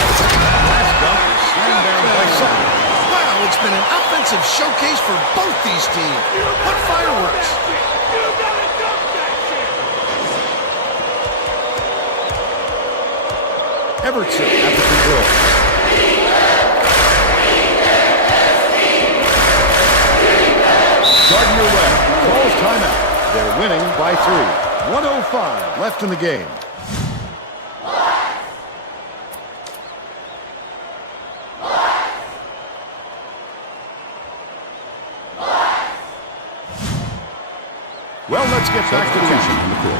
Last dunk is slammed down by Sutton. Wow, it's been an offensive showcase for both these teams. What fireworks. Evertson at the control. Gardner-Webb calls timeout. They're winning by 3. 1:05 left in the game. Well, let's get back to the action.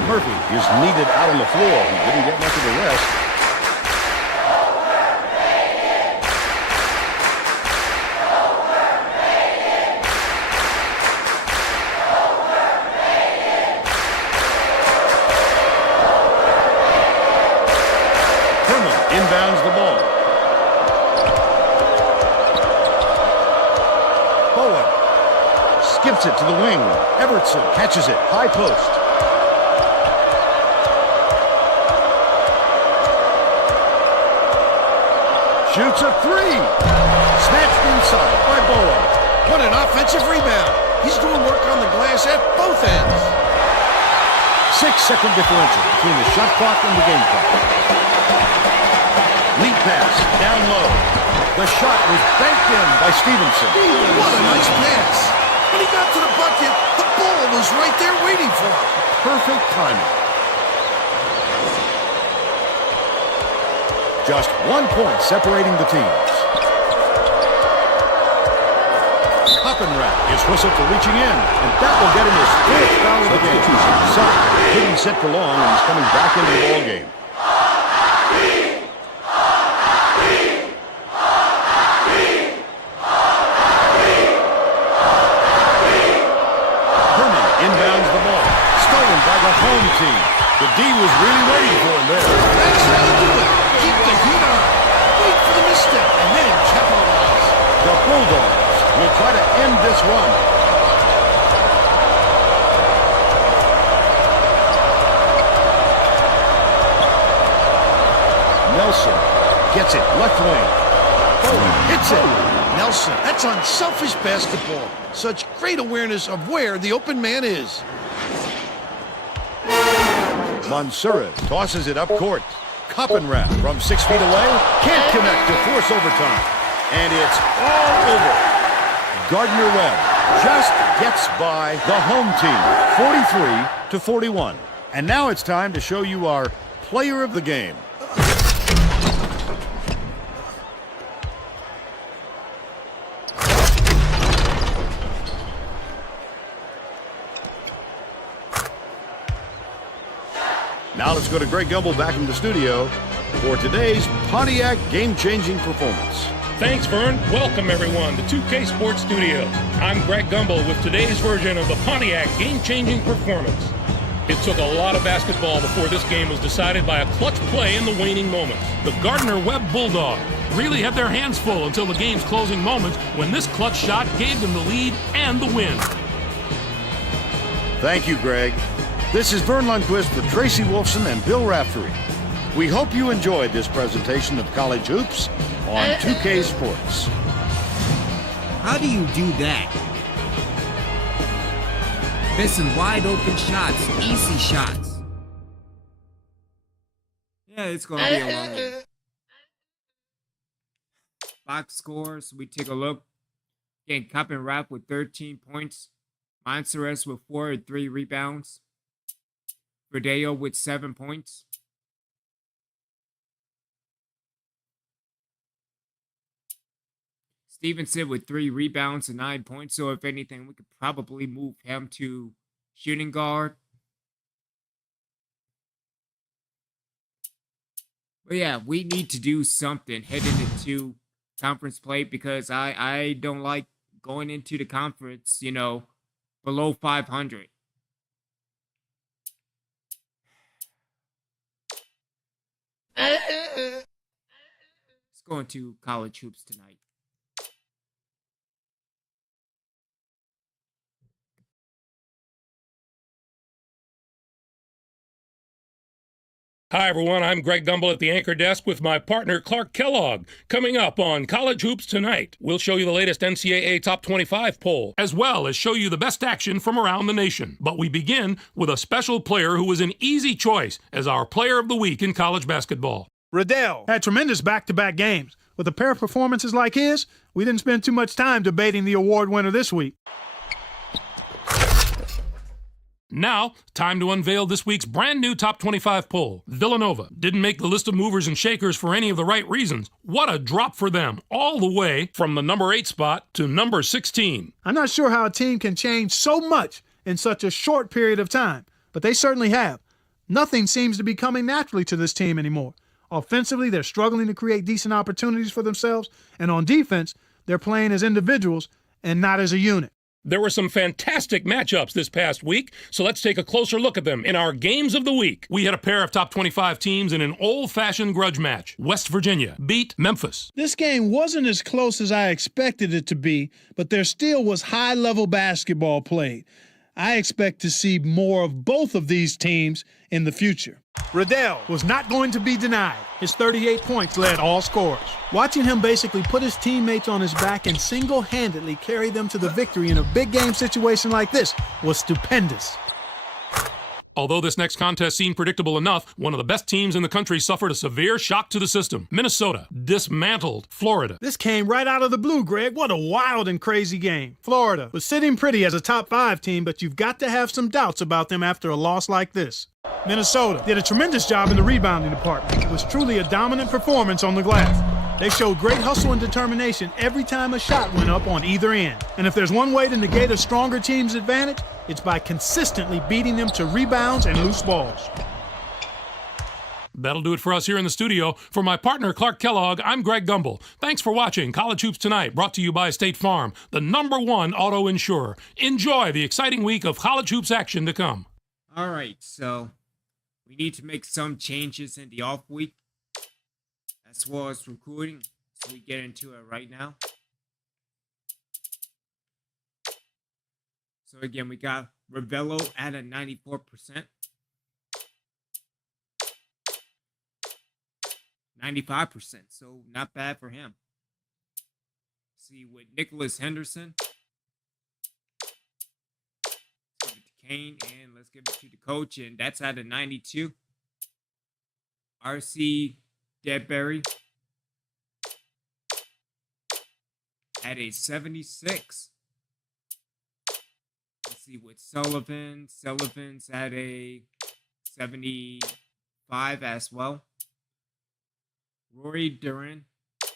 Murphy is needed out on the floor. He didn't get much of a rest. Inbounds the ball. Bowen skips Gets it to the wing. Evertson catches it. High post. Shoots a three. Snatched inside by Boa. What an offensive rebound. He's doing work on the glass at both ends. 6-second differential between the shot clock and the game clock. Lead pass down low. The shot was banked in by Stevenson. What a nice pass. When he got to the bucket, the ball was right there waiting for him. Perfect timing. Just 1 point separating the teams. Copernwrath is whistled for reaching in, and that will get him his fourth foul of the game. So, didn't sit for long, and he's coming back into the ball game. Herman inbounds the ball, stolen by the home team. The D was really waiting for him there. That's how you do it. Keep the heat on. Wait for the misstep, and then capitalize. The Bulldogs will try to end this run. Nelson gets it left wing. Oh, hits it. Nelson, that's unselfish basketball. Such great awareness of where the open man is. Mansura tosses it up court. Copernwrath from 6 feet away. Can't connect to force overtime. And it's all over. Gardner-Webb just gets by the home team, 43-41. And now it's time to show you our player of the game. Now let's go to Greg Gumbel back in the studio for today's Pontiac game-changing performance. Thanks, Vern. Welcome, everyone, to 2K Sports Studios. I'm Greg Gumbel with today's version of the Pontiac game-changing performance. It took a lot of basketball before this game was decided by a clutch play in the waning moments. The Gardner-Webb Bulldogs really had their hands full until the game's closing moments when this clutch shot gave them the lead and the win. Thank you, Greg. This is Vern Lundquist for Tracy Wolfson and Bill Raftery. We hope you enjoyed this presentation of college hoops on 2K Sports. How do you do that? Missing wide open shots, easy shots. Yeah, it's going to be a long game. Box scores, we take a look. Again, Copernwrath with 13 points. Monserrat with 4 and 3 rebounds. Verdeo with 7 points. Stevenson with 3 rebounds and 9 points. So if anything, we could probably move him to shooting guard. But yeah, we need to do something heading into conference play because I don't like going into the conference, you know, below 500. Let's go into college hoops tonight. Hi, everyone. I'm Greg Gumbel at the anchor desk with my partner, Clark Kellogg. Coming up on College Hoops Tonight, we'll show you the latest NCAA Top 25 poll, As well as show you the best action from around the nation. But we begin with a special player who was an easy choice as our player of the week in college basketball. Riddell had tremendous back-to-back games. With a pair of performances like his, we didn't spend too much time debating the award winner this week. Now, time to unveil this week's brand new Top 25 poll. Villanova didn't make the list of movers and shakers for any of the right reasons. What a drop for them, all the way from the number 8 spot to number 16. I'm not sure how a team can change so much in such a short period of time, but they certainly have. Nothing seems to be coming naturally to this team anymore. Offensively, they're struggling to create decent opportunities for themselves, and on defense, they're playing as individuals and not as a unit. There were some fantastic matchups this past week, so let's take a closer look at them in our Games of the Week. We had a pair of top 25 teams in an old-fashioned grudge match. West Virginia beat Memphis. This game wasn't as close as I expected it to be, but there still was high-level basketball played. I expect to see more of both of these teams in the future. Riddell was not going to be denied. His 38 points led all scorers. Watching him basically put his teammates on his back and single-handedly carry them to the victory in a big game situation like this was stupendous. Although this next contest seemed predictable enough, one of the best teams in the country suffered a severe shock to the system. Minnesota dismantled Florida. This came right out of the blue, Greg. What a wild and crazy game. Florida was sitting pretty as a top 5 team, but you've got to have some doubts about them after a loss like this. Minnesota did a tremendous job in the rebounding department. It was truly a dominant performance on the glass. They showed great hustle and determination every time a shot went up on either end. And if there's one way to negate a stronger team's advantage, it's by consistently beating them to rebounds and loose balls. That'll do it for us here in the studio. For my partner, Clark Kellogg, I'm Greg Gumbel. Thanks for watching College Hoops Tonight, brought to you by State Farm, the #1 auto insurer. Enjoy the exciting week of college hoops action to come. All right, so we need to make some changes in the off week as well as recruiting. So we get into it right now. So again, we got Ravello at a 94%. 95%, so not bad for him. See, with Nicholas Henderson, let's give it to Kane, and let's give it to the coach, and that's at a 92. R.C. Deadberry at a 76. Let's see, with Sullivan, Sullivan's at a 75 as well. Rory Duran is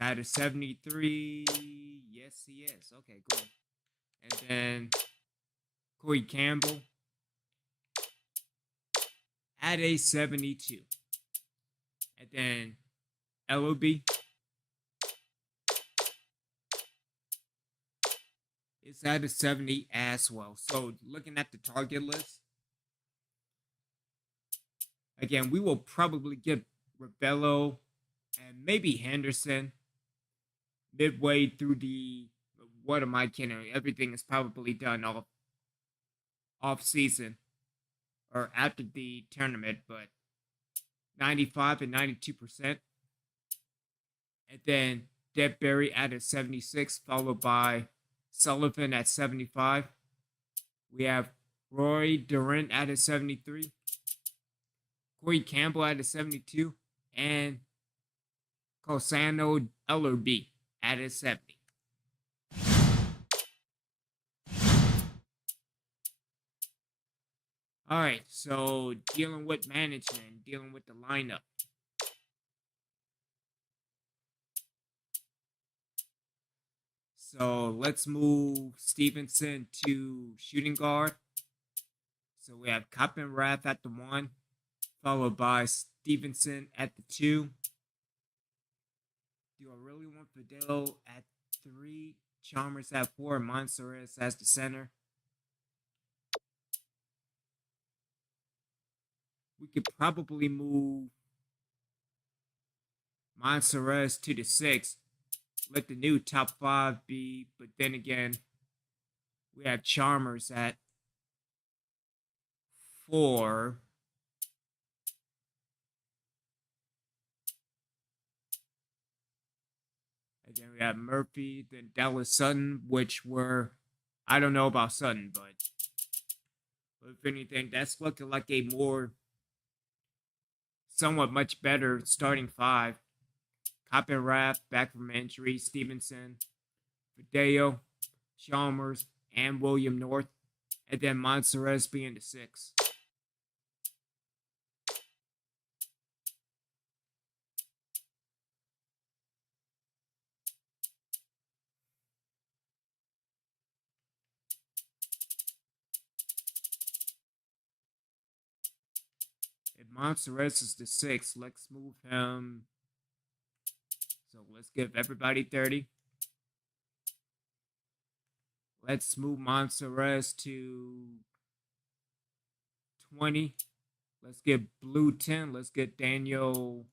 at a 73. Yes, he is. Okay, cool. And then Corey Campbell at a 72. And then LOB is at a 70 as well. So looking at the target list, again, we will probably get Ravello and maybe Henderson midway through the, what am I kidding? Everything is probably done off season or after the tournament, but 95 and 92%. And then Deadberry at a 76, followed by Sullivan at 75. We have Roy Durant at a 73. Corey Campbell at a 72, and Cosano Ellerby at a 70. All right, so dealing with management, dealing with the lineup. So let's move Stevenson to shooting guard. So we have Copernwrath at the 1. Followed by Stevenson at the 2. Do I really want Fidel at 3? Chalmers at 4. Monserrat as the center. We could probably move Monserrat to the 6. Let the new top 5 be. But then again, we have Chalmers at 4. Again, we have Murphy, then Dallas Sutton, which were, I don't know about Sutton, but if anything, that's looking like a more, somewhat much better starting 5. Coppenrath, back from injury, Stevenson, Fideo, Chalmers, and William North, and then Monserrat being the 6. Monserrat is the 6. Let's move him. So let's give everybody 30. Let's move Monserrat to 20. Let's get Blue 10. Let's get Daniel.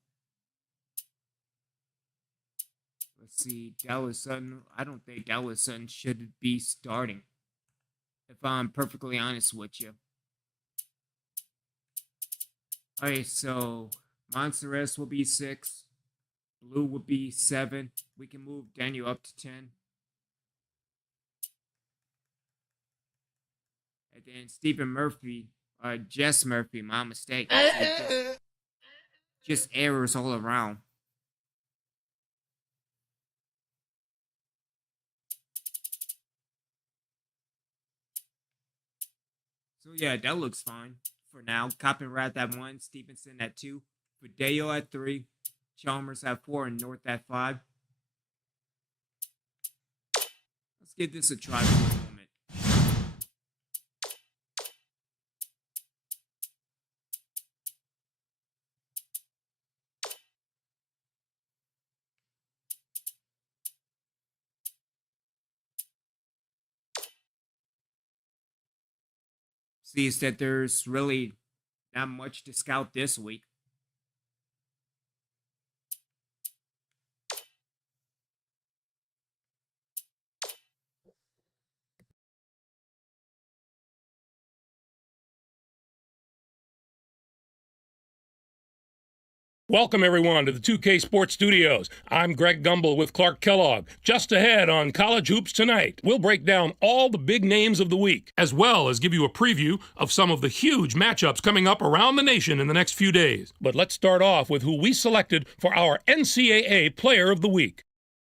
Let's see, Dallas Sutton. I don't think Dallas Sutton should be starting, if I'm perfectly honest with you. Alright, so Monserrat will be 6. Blue will be 7. We can move Daniel up to 10. And then Stephen Murphy, Jess Murphy, my mistake. Just errors all around. So yeah, that looks fine for now. Copernwrath at 1, Stevenson at 2, Fideo at 3, Chalmers at 4, and North at 5. Let's give this a try for a moment. Sees that there's really not much to scout this week. Welcome, everyone, to the 2K Sports Studios. I'm Greg Gumbel with Clark Kellogg. Just ahead on College Hoops Tonight, we'll break down all the big names of the week, as well as give you a preview of some of the huge matchups coming up around the nation in the next few days. But let's start off with who we selected for our NCAA Player of the Week.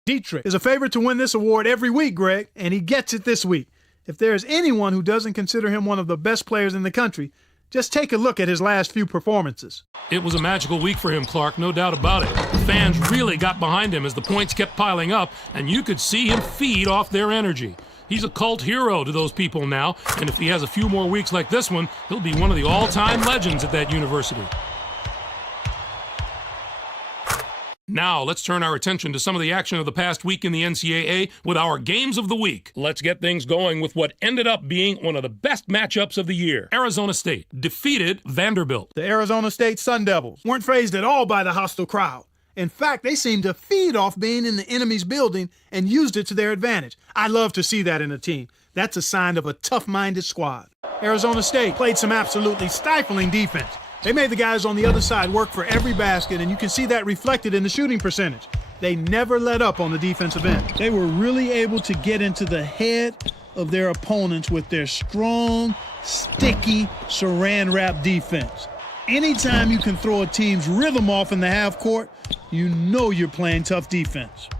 Dietrich is a favorite to win this award every week, Greg, and he gets it this week. If there is anyone who doesn't consider him one of the best players in the country, just take a look at his last few performances. It was a magical week for him, Clark, no doubt about it. The fans really got behind him as the points kept piling up, and you could see him feed off their energy. He's a cult hero to those people now, and if he has a few more weeks like this one, he'll be one of the all-time legends at that university. Now, let's turn our attention to some of the action of the past week in the NCAA with our Games of the Week. Let's get things going with what ended up being one of the best matchups of the year. Arizona State defeated Vanderbilt. The Arizona State Sun Devils weren't fazed at all by the hostile crowd. In fact, they seemed to feed off being in the enemy's building and used it to their advantage. I love to see that in a team. That's a sign of a tough-minded squad. Arizona State played some absolutely stifling defense. They made the guys on the other side work for every basket, and you can see that reflected in the shooting percentage. They never let up on the defensive end. They were really able to get into the head of their opponents with their strong, sticky, saran wrap defense. Anytime you can throw a team's rhythm off in the half court, you know you're playing tough defense.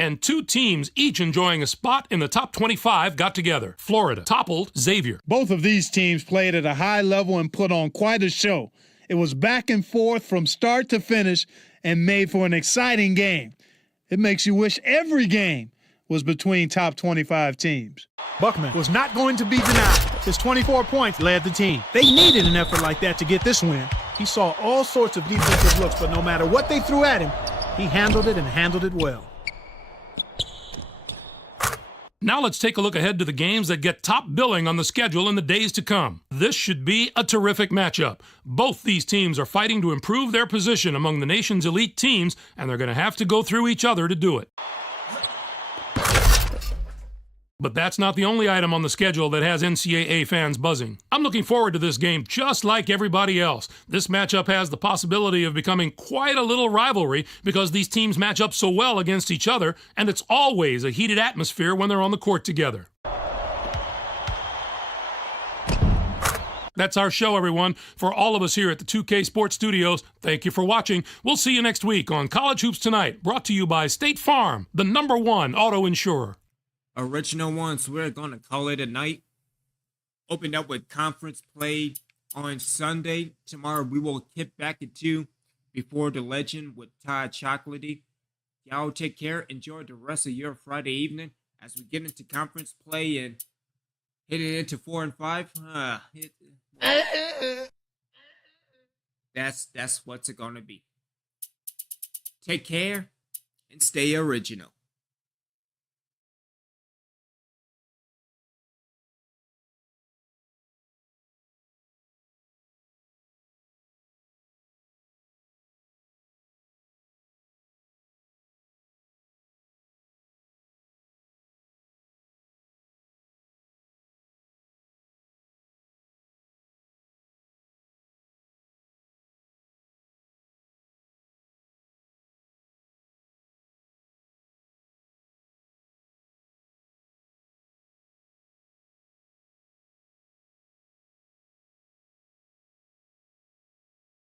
And two teams, each enjoying a spot in the top 25, got together. Florida toppled Xavier. Both of these teams played at a high level and put on quite a show. It was back and forth from start to finish and made for an exciting game. It makes you wish every game was between top 25 teams. Buckman was not going to be denied. His 24 points led the team. They needed an effort like that to get this win. He saw all sorts of defensive looks, but no matter what they threw at him, he handled it and handled it well. Now let's take a look ahead to the games that get top billing on the schedule in the days to come. This should be a terrific matchup. Both these teams are fighting to improve their position among the nation's elite teams, and they're going to have to go through each other to do it. But that's not the only item on the schedule that has NCAA fans buzzing. I'm looking forward to this game just like everybody else. This matchup has the possibility of becoming quite a little rivalry because these teams match up so well against each other, and it's always a heated atmosphere when they're on the court together. That's our show, everyone. For all of us here at the 2K Sports Studios, thank you for watching. We'll see you next week on College Hoops Tonight, brought to you by State Farm, the #1 auto insurer. Original ones, we're going to call it a night. Opened up with conference play on Sunday. Tomorrow we will kick back at 2 before the legend with Todd Chocolatey. Y'all take care. Enjoy the rest of your Friday evening as we get into conference play and heading into 4 and 5. That's what's it going to be. Take care and stay original.